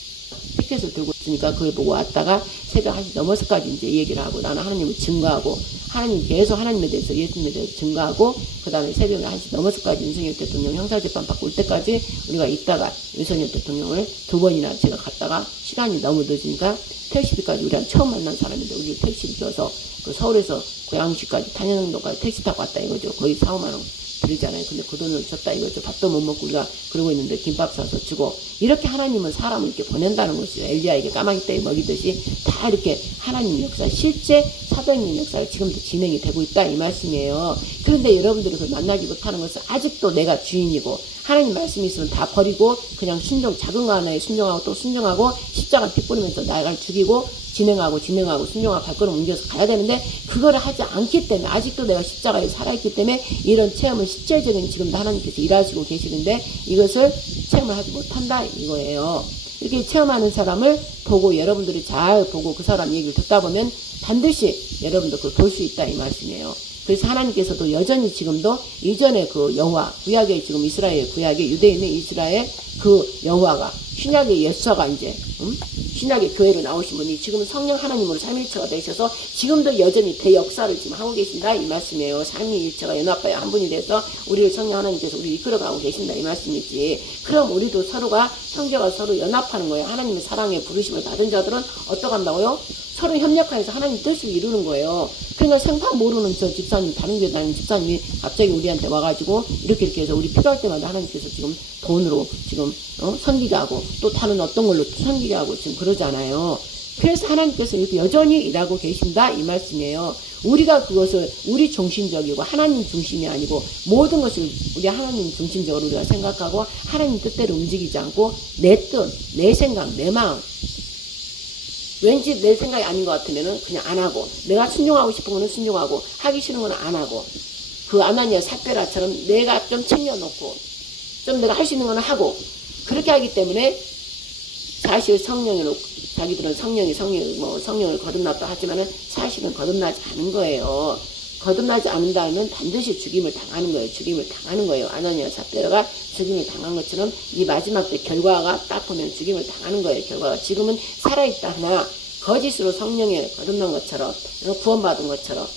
피켓을 들고 있으니까 그걸 보고 왔다가 새벽 1시 넘어서까지 이제 얘기를 하고 나는 하나님을 증거하고 하나님 계속 하나님에 대해서 예수님에 대해서 증거하고 그 다음에 새벽 1시 넘어서까지 윤석열 대통령 형사재판 받고 올 때까지 우리가 있다가 윤석열 대통령을 2번이나 제가 갔다가 시간이 너무 늦으니까 택시비까지 우리랑 처음 만난 사람인데 우리 택시비 줘서 그 서울에서 고양시까지 탄현동까지 택시 타고 왔다 이거죠. 거의 4, 5만 원 들이잖아요. 근데 그 돈을 줬다 이거죠. 밥도 못 먹고 우리가 그러고 있는데 김밥 사서 주고 이렇게 하나님은 사람을 이렇게 보낸다는 것이죠. 엘리야에게 까마귀 떼 먹이듯이 다 이렇게 하나님 역사 실제 사도행전 역사가 지금도 진행이 되고 있다 이 말씀이에요. 그런데 여러분들이 그걸 만나지 못하는 것은 아직도 내가 주인이고 하나님 말씀이 있으면 다 버리고 그냥 작은 거 하나에 순종하고 또 순종하고 십자가 피 뿌리면서 나를 죽이고 진행하고 순종하고 발걸음 옮겨서 가야 되는데 그거를 하지 않기 때문에 아직도 내가 십자가에 살아있기 때문에 이런 체험을 실제적인 지금도 하나님께서 일하시고 계시는데 이것을 체험을 하지 못한다 이거예요. 이렇게 체험하는 사람을 보고 여러분들이 잘 보고 그 사람 얘기를 듣다 보면 반드시 여러분도 그걸 볼 수 있다 이 말씀이에요. 그래서 하나님께서도 여전히 지금도 이전에 그 여호와 구약의 지금 이스라엘 구약의 유대인의 이스라엘 그 여호와가 신약의 예수가 이제 신약의 교회로 나오신 분이 지금 성령 하나님으로 삼위일체가 되셔서 지금도 여전히 대역사를 지금 하고 계신다 이 말씀이에요. 삼위일체가 연합하여 한 분이 돼서 우리를 성령 하나님께서 우리를 이끌어가고 계신다 이 말씀이지. 그럼 우리도 서로가 형제가 서로 연합하는 거예요. 하나님의 사랑에 부르심을 받은 자들은 어떻게 한다고요? 서로 협력하여서 하나님 뜻을 이루는 거예요. 그러니까 생판 모르는 저 집사님, 다른 교회 다니는 집사님이 갑자기 우리한테 와가지고 이렇게 해서 우리 필요할 때마다 하나님께서 지금 돈으로 지금 섬기게 하고 또 다른 어떤 걸로 섬기게 하고 지금 그러잖아요. 그래서 하나님께서 이렇게 여전히 일하고 계신다 이 말씀이에요. 우리가 그것을 우리 중심적이고 하나님 중심이 아니고 모든 것을 우리 하나님 중심적으로 우리가 생각하고 하나님 뜻대로 움직이지 않고 내 뜻, 내 생각, 내 마음 왠지 내 생각이 아닌 것 같으면은 그냥 안 하고 내가 순종하고 싶은 거는 순종하고 하기 싫은 거는 안 하고 그 아나니아 삽비라처럼 내가 좀 챙겨놓고 좀 내가 할 수 있는 거는 하고 그렇게 하기 때문에 사실 성령으로 자기들은 성령을 거듭났다 하지만은 사실은 거듭나지 않은 거예요. 거듭나지 않는다면 반드시 죽임을 당하는 거예요. 죽임을 당하는 거예요. 아나니아 삽비라가 죽임을 당한 것처럼 이 마지막 때 결과가 딱 보면 죽임을 당하는 거예요. 결과가 지금은 살아있다 하나 거짓으로 성령에 거듭난 것처럼 구원받은 것처럼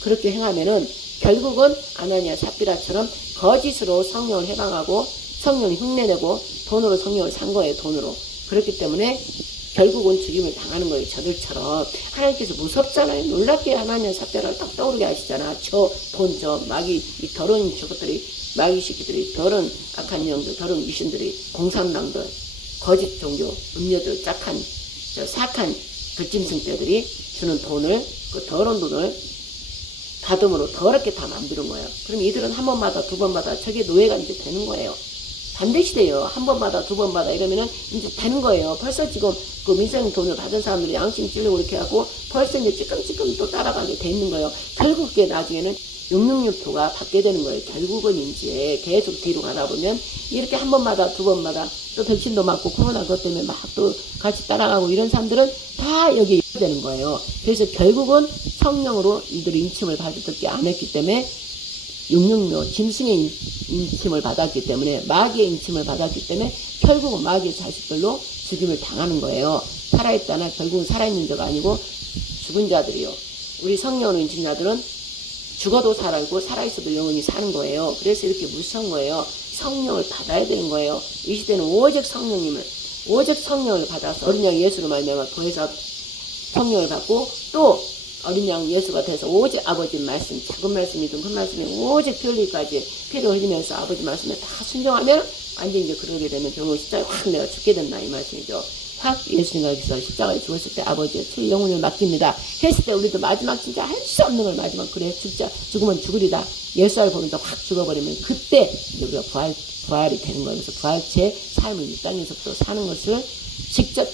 그렇게 행하면은 결국은 아나니아 삽비라처럼 거짓으로 성령을 해방하고 성령을 흉내내고 돈으로 성령을 산 거예요. 돈으로. 그렇기 때문에 결국은 죽임을 당하는 거예요. 저들처럼. 하나님께서 무섭잖아요. 놀랍게 하나님 삽비라를 딱 떠오르게 하시잖아. 저 마귀, 이 더러운 저것들이, 마귀 새끼들이, 더러운 악한 영들, 더러운 귀신들이, 공산당들, 거짓 종교, 음료들, 사악한 들짐승떼들이 주는 돈을, 그 더러운 돈을 다듬으로 더럽게 다 만드는 거예요. 그럼 이들은 한 번마다, 두 번마다 저게 노예가 이제 되는 거예요. 반드시 돼요. 한 번마다, 두 번마다 이러면은 이제 되는 거예요. 벌써 지금 그 민생 돈을 받은 사람들이 양심 찔려고 이렇게 하고 벌써 이제 찌끔찌끔 또 따라가게 돼 있는 거예요. 결국 그게 나중에는 666토가 받게 되는 거예요. 결국은 이제 계속 뒤로 가다 보면 이렇게 한 번마다, 두 번마다 또 백신도 맞고 코로나 그것 때문에 막 또 같이 따라가고 이런 사람들은 다 여기에 되는 거예요. 그래서 결국은 성령으로 이들이 인침을 받지 안 했기 때문에 666 짐승의 인침을 받았기 때문에 마귀의 인침을 받았기 때문에 결국은 마귀의 자식들로 죽임을 당하는 거예요. 살아있다나 결국은 살아있는 자가 아니고 죽은 자들이요. 우리 성령으로 인친 자들은 죽어도 살아있고 살아있어도 영원히 사는 거예요. 그래서 이렇게 무서운 거예요. 성령을 받아야 되는 거예요. 이 시대는 오직 성령을 받아서 어린 양 예수로 말미암아 구해서 성령을 받고 또 어린 양 예수가 돼서 오직 아버지 말씀, 작은 말씀이든 큰 말씀이 오직 피 흘리기까지 피를 흘리면서 아버지 말씀에 다 순종하면 완전히 이제 그러게 되면 병원 십자가에 확 내가 죽게 된다 이 말씀이죠. 확 예수님께서 십자가에 죽었을 때 아버지의 주 영혼을 맡깁니다 했을 때 우리도 마지막 진짜 할 수 없는 걸 마지막 그래 진짜 죽으면 죽으리다 10살 보면서 확 죽어버리면 그때 우리가 부활이 되는 거예요. 그래서 부활체 삶을 이 땅에서부터 사는 것을 직접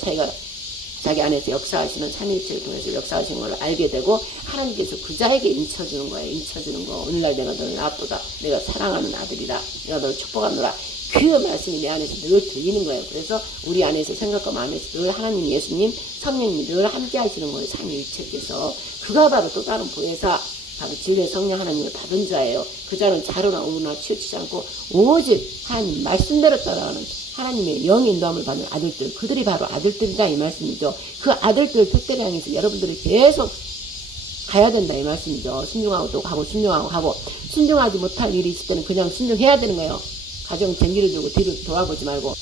자기 안에서 역사하시는 삼위일체를 통해서 역사하시는 걸 알게 되고 하나님께서 그자에게 인쳐주는 거예요. 인쳐주는 거. 오늘날 내가 너를 낳았도다. 내가 사랑하는 아들이다. 내가 너를 축복하노라. 그 말씀이 내 안에서 늘 들리는 거예요. 그래서 우리 안에서 생각과 마음에서 늘 하나님, 예수님, 성령님이 늘 함께 하시는 거예요. 삼위일체께서. 그가 바로 또 다른 보혜사, 바로 진리의 성령 하나님을 받은 자예요. 그 자는 자로나 우나 치우치지 않고 오직 하나님 말씀대로 따라가는 하나님의 영의 인도함을 받는 아들들, 그들이 바로 아들들이다 이 말씀이죠. 그 아들들 택대를 향해서 여러분들이 계속 가야 된다 이 말씀이죠. 순종하고 또 가고 순종하고 가고 순종하지 못할 일이 있을 때는 그냥 순종해야 되는 거예요. 가정 쟁기를 두고 뒤로 돌아보지 말고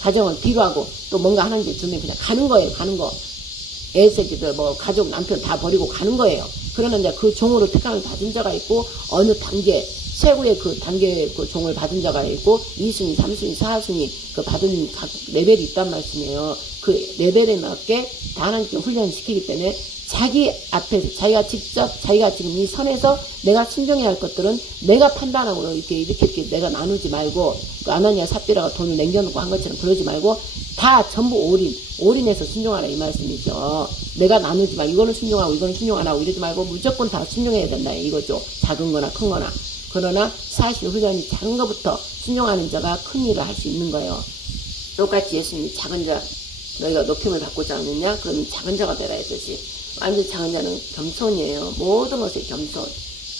가정은 뒤로 하고 또 뭔가 하나님께 주면 그냥 가는 거예요. 가는 거. 애새끼들 뭐 가족 남편 다 버리고 가는 거예요. 그러나 이제 그 종으로 특강을 받은 자가 있고 어느 단계 최고의 그 단계 그 종을 받은 자가 있고 2순위, 3순위, 4순위 그 받은 각 레벨이 있단 말씀이에요. 그 레벨에 맞게 다 하나님께 훈련시키기 때문에 자기 앞에서 자기가 직접 자기가 지금 이 선에서 내가 순종해야 할 것들은 내가 판단하고 이렇게 내가 나누지 말고 그 아나니아 삽비라가 돈을 남겨놓고 한 것처럼 그러지 말고 다 전부 올인해서 순종하라 이 말씀이죠. 내가 나누지 말고 이거는 순종하고 이거는 순종 안 하고 이러지 말고 무조건 다 순종해야 된다 이거죠. 작은 거나 큰 거나. 그러나 사실 훈련이 작은 것부터 순종하는 자가 큰 일을 할 수 있는 거예요. 똑같이 예수님이 작은 자 너희가 높임을 받고자 하느냐? 그러면 작은 자가 되라 했듯이 완전 작은 자는 겸손이에요. 모든 것에 겸손.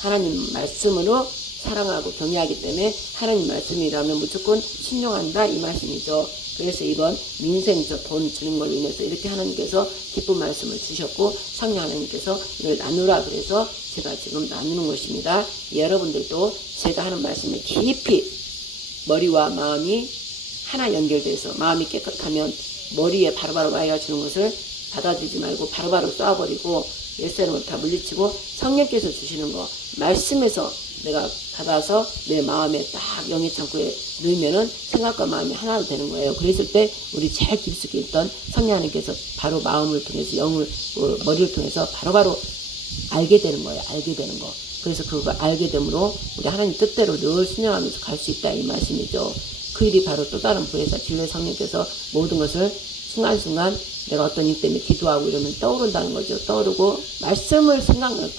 하나님 말씀으로 사랑하고 경외하기 때문에 하나님 말씀이라면 무조건 순종한다 이 말씀이죠. 그래서 이번 민생 돈 주는 걸로 인해서 이렇게 하나님께서 기쁜 말씀을 주셨고 성령 하나님께서 이걸 나누라 그래서 제가 지금 나누는 것입니다. 여러분들도 제가 하는 말씀에 깊이 머리와 마음이 하나 연결돼서 마음이 깨끗하면 머리에 바로바로 와이가 주는 것을 받아들이지 말고 바로바로 쏴버리고 옛사람을 다 물리치고 성령께서 주시는 거 말씀에서 내가 받아서 내 마음에 딱 영의 창고에 넣으면은 생각과 마음이 하나로 되는 거예요. 그랬을 때 우리 제일 깊숙이 있던 성령 하나님께서 바로 마음을 통해서 영을 머리를 통해서 바로바로 알게 되는 거예요. 알게 되는 거. 그래서 그거 알게 됨으로 우리 하나님 뜻대로 늘 순종하면서 갈 수 있다 이 말씀이죠. 그 일이 바로 또 다른 부에서 진리의 성령께서 모든 것을 순간순간 내가 어떤 일 때문에 기도하고 이러면 떠오른다는 거죠. 떠오르고 말씀을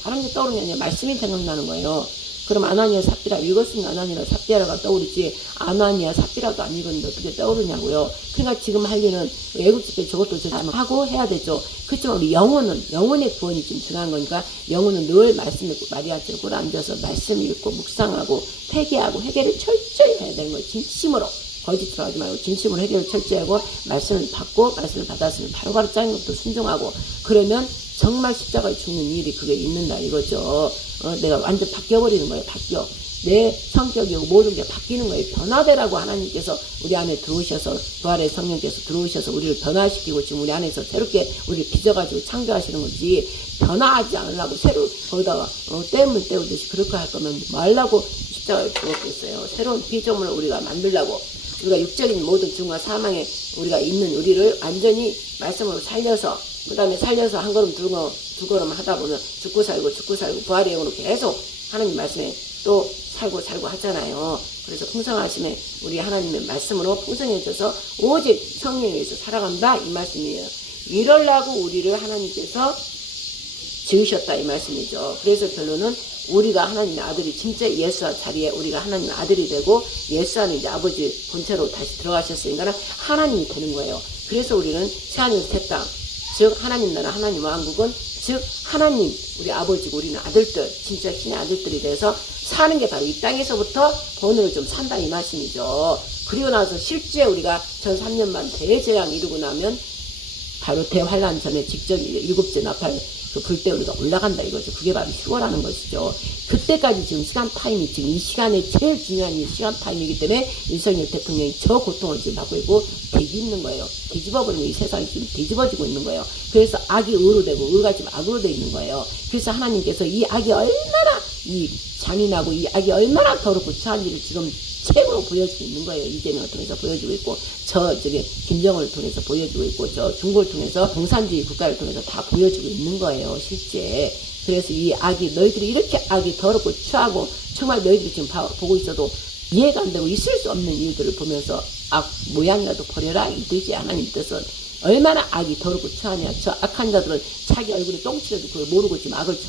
다른 게 떠오르는 게 아니라 말씀이 생각나는 거예요. 그럼 아나니아 삽비라 읽었으면 아나니아 삽비라가 떠오르지 아나니아 삽비라도 안 읽었는데 어떻게 떠오르냐고요. 그러니까 지금 할 일은 애국집 때 저것도 하고 해야 되죠. 그렇지만 우리 영혼의 구원이 지금 중요한 거니까 영혼은 늘 말씀을 마리아처럼 꿇어 앉아서 말씀 읽고 묵상하고 회개하고 해결을 철저히 해야 되는 거예요. 진심으로. 거짓으로 하지 말고 진심으로 해결을 철저히 하고 말씀을 받고 말씀을 받았으면 바로바로 짜는 것도 순종하고 그러면 정말 십자가에 죽는 일이 그게 있는다 이거죠. 내가 완전 바뀌어버리는 거예요. 바뀌어. 내 성격이고 모든 게 바뀌는 거예요. 변화되라고 하나님께서 우리 안에 들어오셔서 부활의 성령께서 들어오셔서 우리를 변화시키고 지금 우리 안에서 새롭게 우리를 빚어가지고 창조하시는 거지 변화하지 않으려고 새로 거기다가 땜을 때우듯이 그렇게 할 거면 말라고 십자가에 죽었겠어요. 새로운 피조물을 우리가 만들려고 우리가 육적인 모든 증과 사망에 우리가 있는 우리를 완전히 말씀으로 살려서 그 다음에 살려서 한 걸음 두 걸음 하다 보면 죽고 살고 부활의 영으로 계속 하나님 말씀에 또 살고 하잖아요. 그래서 풍성하심에 우리 하나님의 말씀으로 풍성해져서 오직 성령에 의해서 살아간다 이 말씀이에요. 이러려고 우리를 하나님께서 지으셨다 이 말씀이죠. 그래서 결론은 우리가 하나님의 아들이 진짜 예수와 자리에 우리가 하나님의 아들이 되고 예수와는 이제 아버지 본체로 다시 들어가셨으니까 하나님이 되는 거예요. 그래서 우리는 새하늘 새 땅, 즉 하나님 나라 하나님 왕국은 즉 하나님 우리 아버지고 우리는 아들들 진짜 신의 아들들이 돼서 사는 게 바로 이 땅에서부터 본으로 좀 산다 이 말씀이죠. 그리고 나서 실제 우리가 전 3년만 대재앙 이루고 나면 바로 대환란 전에 직접 7째 나팔 그 불 때 우리가 올라간다 이거죠. 그게 바로 휴거라는 것이죠. 그때까지 지금 시간 타임이 지금 이 시간에 제일 중요한 이 시간 타임이기 때문에 윤석열 대통령이 저 고통을 지금 받고 있고 뒤집는 거예요. 뒤집어버리는 이 세상이 지금 뒤집어지고 있는 거예요. 그래서 악이 의로 되고 의가 지금 악으로 되어 있는 거예요. 그래서 하나님께서 이 악이 얼마나 이 잔인하고 이 악이 얼마나 더럽고 추한지를 지금 최고로 보여주고 있는 거예요. 이재명을 통해서 보여주고 있고, 김정은을 통해서 보여주고 있고, 중국을 통해서 공산주의 국가를 통해서 다 보여주고 있는 거예요, 실제. 그래서 이 악이, 너희들이 이렇게 악이 더럽고 추하고, 정말 너희들이 지금 보고 있어도 이해가 안 되고 있을 수 없는 이유들을 보면서 악 모양이라도 버려라, 이 뜻이 하나님 뜻은. 얼마나 악이 더럽고 추하냐. 저 악한 자들은 자기 얼굴에 똥칠해도 그걸 모르고 지금 악을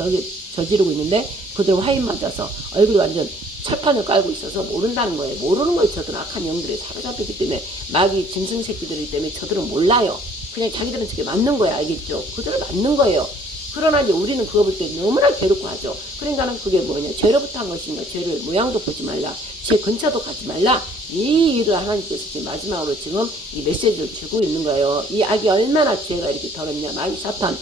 저지르고 있는데, 그들 화인 맞아서 얼굴이 완전 철판을 깔고 있어서 모른다는 거예요. 모르는 거예요. 저들은 악한 영들에 사로잡혔기 때문에, 마귀 짐승새끼들이기 때문에 저들은 몰라요. 그냥 자기들은 저게 맞는 거야. 알겠죠? 그들은 맞는 거예요. 그러나 이제 우리는 그거 볼 때 너무나 괴롭고 하죠. 그러니까는 그게 뭐냐. 죄로부터 한 것인가. 죄를 모양도 보지 말라. 죄 근처도 가지 말라. 이 일을 하나님께서 지금 마지막으로 지금 이 메시지를 주고 있는 거예요. 이 악이 얼마나 죄가 이렇게 더럽냐. 마귀 사탄.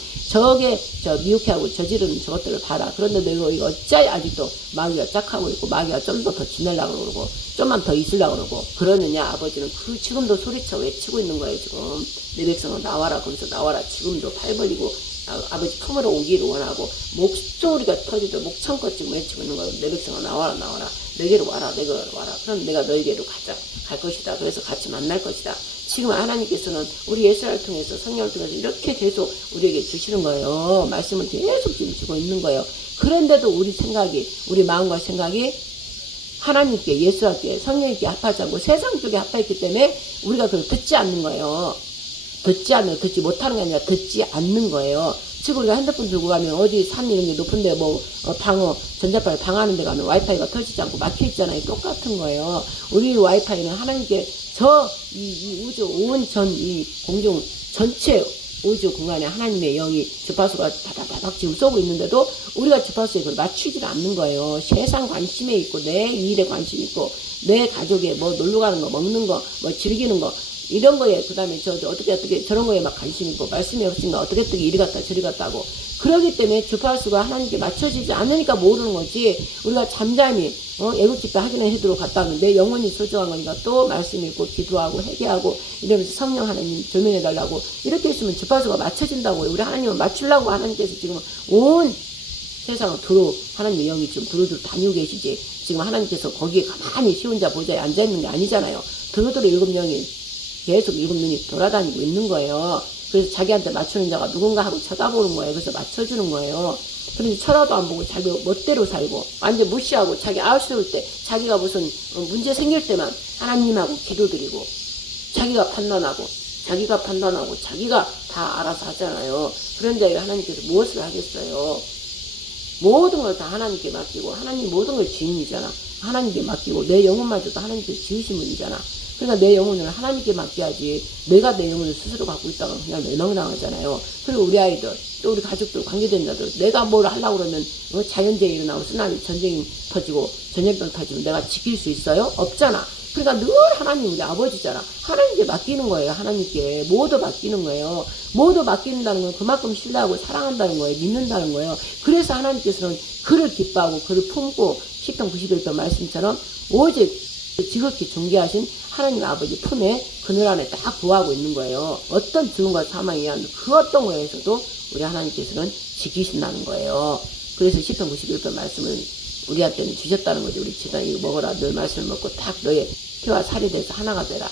미혹해하고 저지르는 저것들을 봐라. 그런데 내가 이거 어찌 아직도 마귀가 짝하고 있고, 마귀가 좀 더 지내려고 그러고, 좀만 더 있으려고 그러고, 그러느냐. 아버지는 지금도 소리쳐 외치고 있는 거예요, 지금. 내 백성은 나와라. 거기서 나와라. 지금도 팔 벌리고, 아버지 품으로 오기를 원하고, 목소리가 터지도록 목청껏 지금 외치고 있는 거예요. 내 백성아 나와라, 나와라. 내게로 와라, 내게로 와라. 그럼 내가 너희게로 갈 것이다. 그래서 같이 만날 것이다. 지금 하나님께서는 우리 예수를 통해서, 성령을 통해서 이렇게 계속 우리에게 주시는 거예요. 말씀을 계속 지금 주고 있는 거예요. 그런데도 우리 마음과 생각이 하나님께, 예수께, 성령께 합하지 않고 세상 쪽에 합하였기 때문에 우리가 그걸 듣지 않는 거예요. 듣지 못하는 게 아니라 듣지 않는 거예요. 지금 우리가 핸드폰 들고 가면 어디 산 이런 게 높은데 전자파를 방하는 데 가면 와이파이가 터지지 않고 막혀 있잖아요. 똑같은 거예요. 우리 와이파이는 하나님께 이 우주 이 공중 전체 우주 공간에 하나님의 영이 주파수가 다다다닥 지금 쏘고 있는데도 우리가 주파수에 그걸 맞추지를 않는 거예요. 세상 관심에 있고, 내 일에 관심이 있고, 내 가족에 놀러 가는 거, 먹는 거, 즐기는 거, 이런 거에, 그 다음에 어떻게 저런 거에 막 관심 있고, 말씀이 없으니까 어떻게 이리 갔다 저리 갔다 하고, 그러기 때문에 주파수가 하나님께 맞춰지지 않으니까 모르는 거지. 우리가 잠잠히 애국집회 하기는 해도록 갔다 왔는데 영혼이 소중한 거니까 또 말씀 읽고 기도하고 회개하고 이러면서 성령 하나님 조명해달라고 이렇게 했으면 주파수가 맞춰진다고요. 우리 하나님은 맞추려고 하나님께서 지금 온 세상을 하나님의 영이 지금 두루두루 다니고 계시지. 지금 하나님께서 거기에 가만히 시혼자 보좌에 앉아있는 게 아니잖아요. 두루두루 일곱 명이 돌아다니고 있는 거예요. 그래서 자기한테 맞추는 자가 누군가 하고 쳐다보는 거예요. 그래서 맞춰주는 거예요. 그런데 쳐다도 안 보고 자기 멋대로 살고 완전 무시하고 자기 아쉬울 때 자기가 무슨 문제 생길 때만 하나님하고 기도드리고 자기가 판단하고 자기가 다 알아서 하잖아요. 그런데 하나님께서 무엇을 하겠어요? 모든 걸 다 하나님께 맡기고 하나님 모든 걸 주인이잖아. 하나님께 맡기고 내 영혼마저도 하나님께서 지으신 분이잖아. 그러니까 내 영혼을 하나님께 맡겨야지. 내가 내 영혼을 스스로 갖고 있다가 그냥 멸망당하잖아요. 그리고 우리 아이들, 또 우리 가족들, 관계된 자들, 내가 뭘 하려고 그러면 자연재해 일어나고 쓰나미, 전쟁이 터지고 전염병 터지면 내가 지킬 수 있어요? 없잖아. 그러니까 늘 하나님 우리 아버지잖아. 하나님께 맡기는 거예요. 하나님께 모두 맡기는 거예요. 모두 맡긴다는 건 그만큼 신뢰하고 사랑한다는 거예요. 믿는다는 거예요. 그래서 하나님께서는 그를 기뻐하고 그를 품고 시편 91편 말씀처럼 오직 지극히 존귀하신 하나님 아버지 품에 그늘 안에 딱 구하고 있는 거예요. 어떤 죽음과 사망이 한 그 어떤 거에서도 우리 하나님께서는 지키신다는 거예요. 그래서 시편 91편 말씀을 우리한테는 주셨다는 거죠. 우리 집안 이거 먹어라. 늘 말씀을 먹고 딱 너의 피와 살이 돼서 하나가 되라.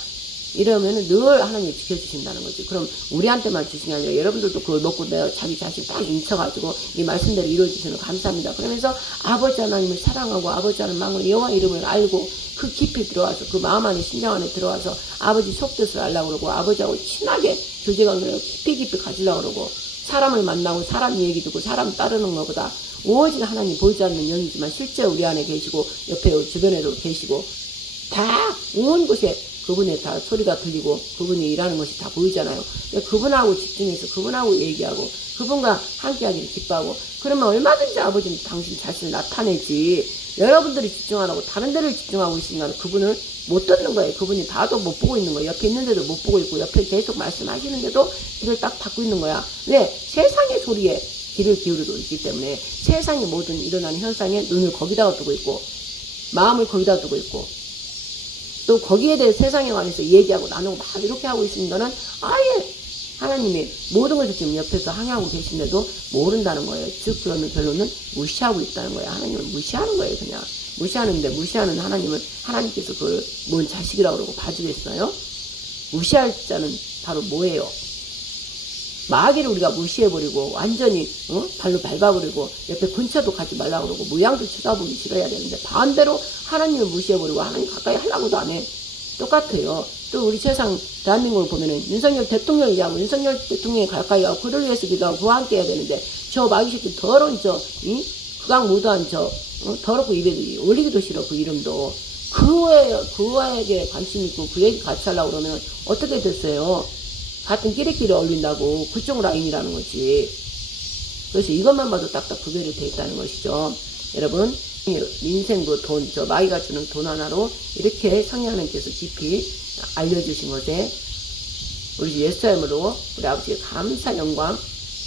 이러면은 늘 하나님이 지켜주신다는 거지. 그럼 우리한테만 주신 게 아니라 여러분들도 그걸 먹고 내가 자기 자신 딱 인쳐가지고 이 말씀대로 이루어주시는 감사합니다. 그러면서 아버지 하나님을 사랑하고 아버지 하나님 망을 여호와 이름을 알고 그 깊이 들어와서 그 마음 안에 심장 안에 들어와서 아버지 속뜻을 알려고 그러고 아버지하고 친하게 교제관계를 깊이 가지려고 그러고 사람을 만나고 사람 얘기 듣고 사람 따르는 것보다 오직 하나님 보이지 않는 영이지만 실제 우리 안에 계시고 옆에 주변에도 계시고 다 온 곳에 그분의 다 소리가 들리고 그분이 일하는 것이 다 보이잖아요. 그분하고 집중해서 그분하고 얘기하고 그분과 함께하기를 기뻐하고 그러면 얼마든지 아버지는 당신 자신을 나타내지. 여러분들이 집중 안 하고 다른 데를 집중하고 있으니까 그분을 못 듣는 거예요. 그분이 봐도 못 보고 있는 거예요. 옆에 있는데도 못 보고 있고 옆에 계속 말씀하시는데도 귀를 딱 닫고 있는 거야. 왜? 세상의 소리에 귀를 기울이고 있기 때문에 세상의 모든 일어나는 현상에 눈을 거기다가 두고 있고 마음을 거기다 두고 있고 또 거기에 대해 세상에 관해서 얘기하고 나누고 막 이렇게 하고 있으니까는 아예 하나님이 모든 것을 지금 옆에서 항해하고 계신데도 모른다는 거예요. 즉 그러면 결론은 무시하고 있다는 거예요. 하나님을 무시하는 거예요. 그냥 무시하는데 무시하는 하나님을 하나님께서 그걸 뭔 자식이라고 그러고 봐주겠어요? 무시할 자는 바로 뭐예요? 마귀를 우리가 무시해버리고 완전히 발로 밟아버리고 옆에 근처도 가지 말라고 그러고 모양도 쳐다보기 싫어야 되는데 반대로 하나님을 무시해버리고 하나님 가까이 하려고도 안 해. 똑같아요. 또 우리 세상 대한민국을 보면은 윤석열 대통령 얘기하고 윤석열 대통령이 가까이 하고 그를 위해서 기도하고 그와 함께 해야 되는데 저 마귀 새끼 더러운 극악무도한 더럽고 입에 올리기도 싫어. 그 이름도 그에게 관심 있고 그 얘기 같이 하려고 그러면 어떻게 됐어요? 같은 끼리끼리 어울린다고 그쪽 라인이라는 거지. 그래서 이것만 봐도 딱딱 구별이 되어 있다는 것이죠. 여러분, 인생도 돈, 저 마귀가 주는 돈 하나로 이렇게 성령 하나님께서 깊이 알려주신 것에 우리 예수님으로 우리 아버지의 감사 영광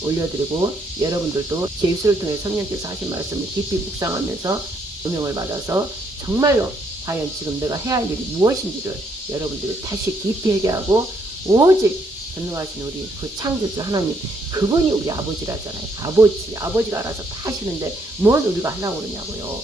올려드리고 여러분들도 제 입술을 통해 성령께서 하신 말씀을 깊이 묵상하면서 음영을 받아서 정말로 과연 지금 내가 해야 할 일이 무엇인지를 여러분들이 다시 깊이 회개하고 오직 전능하신 우리 그 창조주 하나님 그분이 우리 아버지라잖아요. 아버지가 알아서 다 하시는데 뭘 우리가 하려고 그러냐고요.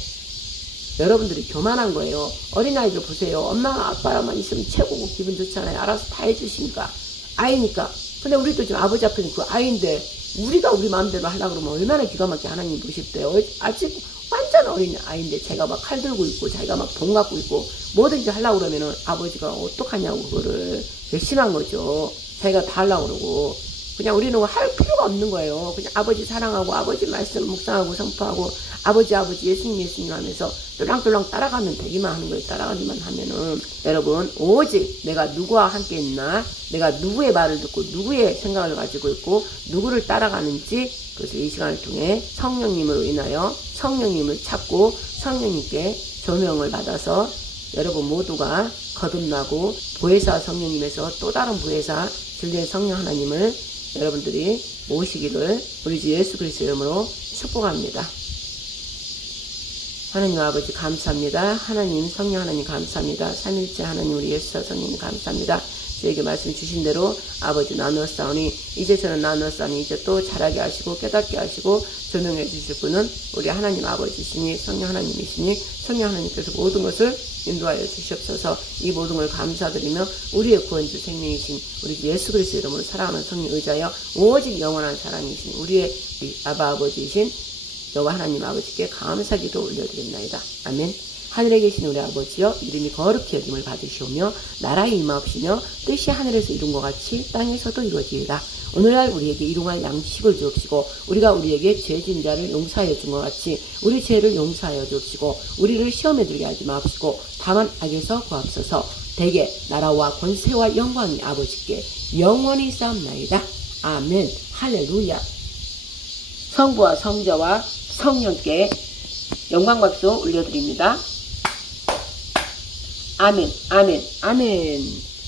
여러분들이 교만한 거예요. 어린아이들 보세요. 엄마가 아빠만 있으면 최고고 기분 좋잖아요. 알아서 다 해주시니까 아이니까. 근데 우리도 지금 아버지 앞에는 그 아이인데 우리가 우리 마음대로 하려고 그러면 얼마나 기가 막히게 하나님 보실때요. 아직 완전 어린 아이인데 제가 막 칼 들고 있고 자기가 막 돈 갖고 있고 뭐든지 하려고 그러면은 아버지가 어떡하냐고 그거를 열심한 거죠. 자기가 다 하려고 그러고 그냥 우리는 할 필요가 없는 거예요. 그냥 아버지 사랑하고 아버지 말씀 묵상하고 선포하고 아버지 예수님 하면서 똘랑똘랑 따라가면 되기만 하는 거예요. 따라가기만 하면은 여러분 오직 내가 누구와 함께 있나 내가 누구의 말을 듣고 누구의 생각을 가지고 있고 누구를 따라가는지 그래서 이 시간을 통해 성령님으로 인하여 성령님을 찾고 성령님께 조명을 받아서 여러분 모두가 거듭나고 보혜사 성령님에서 또 다른 보혜사 진리의 성령 하나님을 여러분들이 모시기를 우리 주 예수 그리스도의 이름으로 축복합니다. 하나님 아버지 감사합니다. 하나님 성령 하나님 감사합니다. 삼일째 하나님 우리 예수 성령님 감사합니다. 저에게 말씀 주신 대로 아버지 나누었사오니 이제 저는 나누었사오니 이제 또 자라게 하시고 깨닫게 하시고 조명해 주실 분은 우리 하나님 아버지시니 성령 하나님이시니 성령 하나님께서 모든 것을 인도하여 주시옵소서. 이 모든 걸 감사드리며 우리의 구원주 생명이신 우리 예수 그리스도 이름으로 사랑하는 성령 의지하여 오직 영원한 사랑이신 우리의 아바 아버지이신 여호와 하나님 아버지께 감사기도 올려드립니다. 아멘. 하늘에 계신 우리 아버지여 이름이 거룩히 여김을 받으시오며 나라의 임하옵시며 뜻이 하늘에서 이룬 것 같이 땅에서도 이루어지이다. 오늘날 우리에게 일용할 양식을 주옵시고 우리가 우리에게 죄진 자를 용서하여 준 것 같이 우리 죄를 용서하여 주옵시고 우리를 시험에 들게 하지 마옵시고 다만 악에서 구하옵소서. 대개 나라와 권세와 영광이 아버지께 영원히 쌓옵나이다. 아멘. 할렐루야. 성부와 성자와 성령께 영광박수 올려드립니다. 아멘, 아멘, 아멘.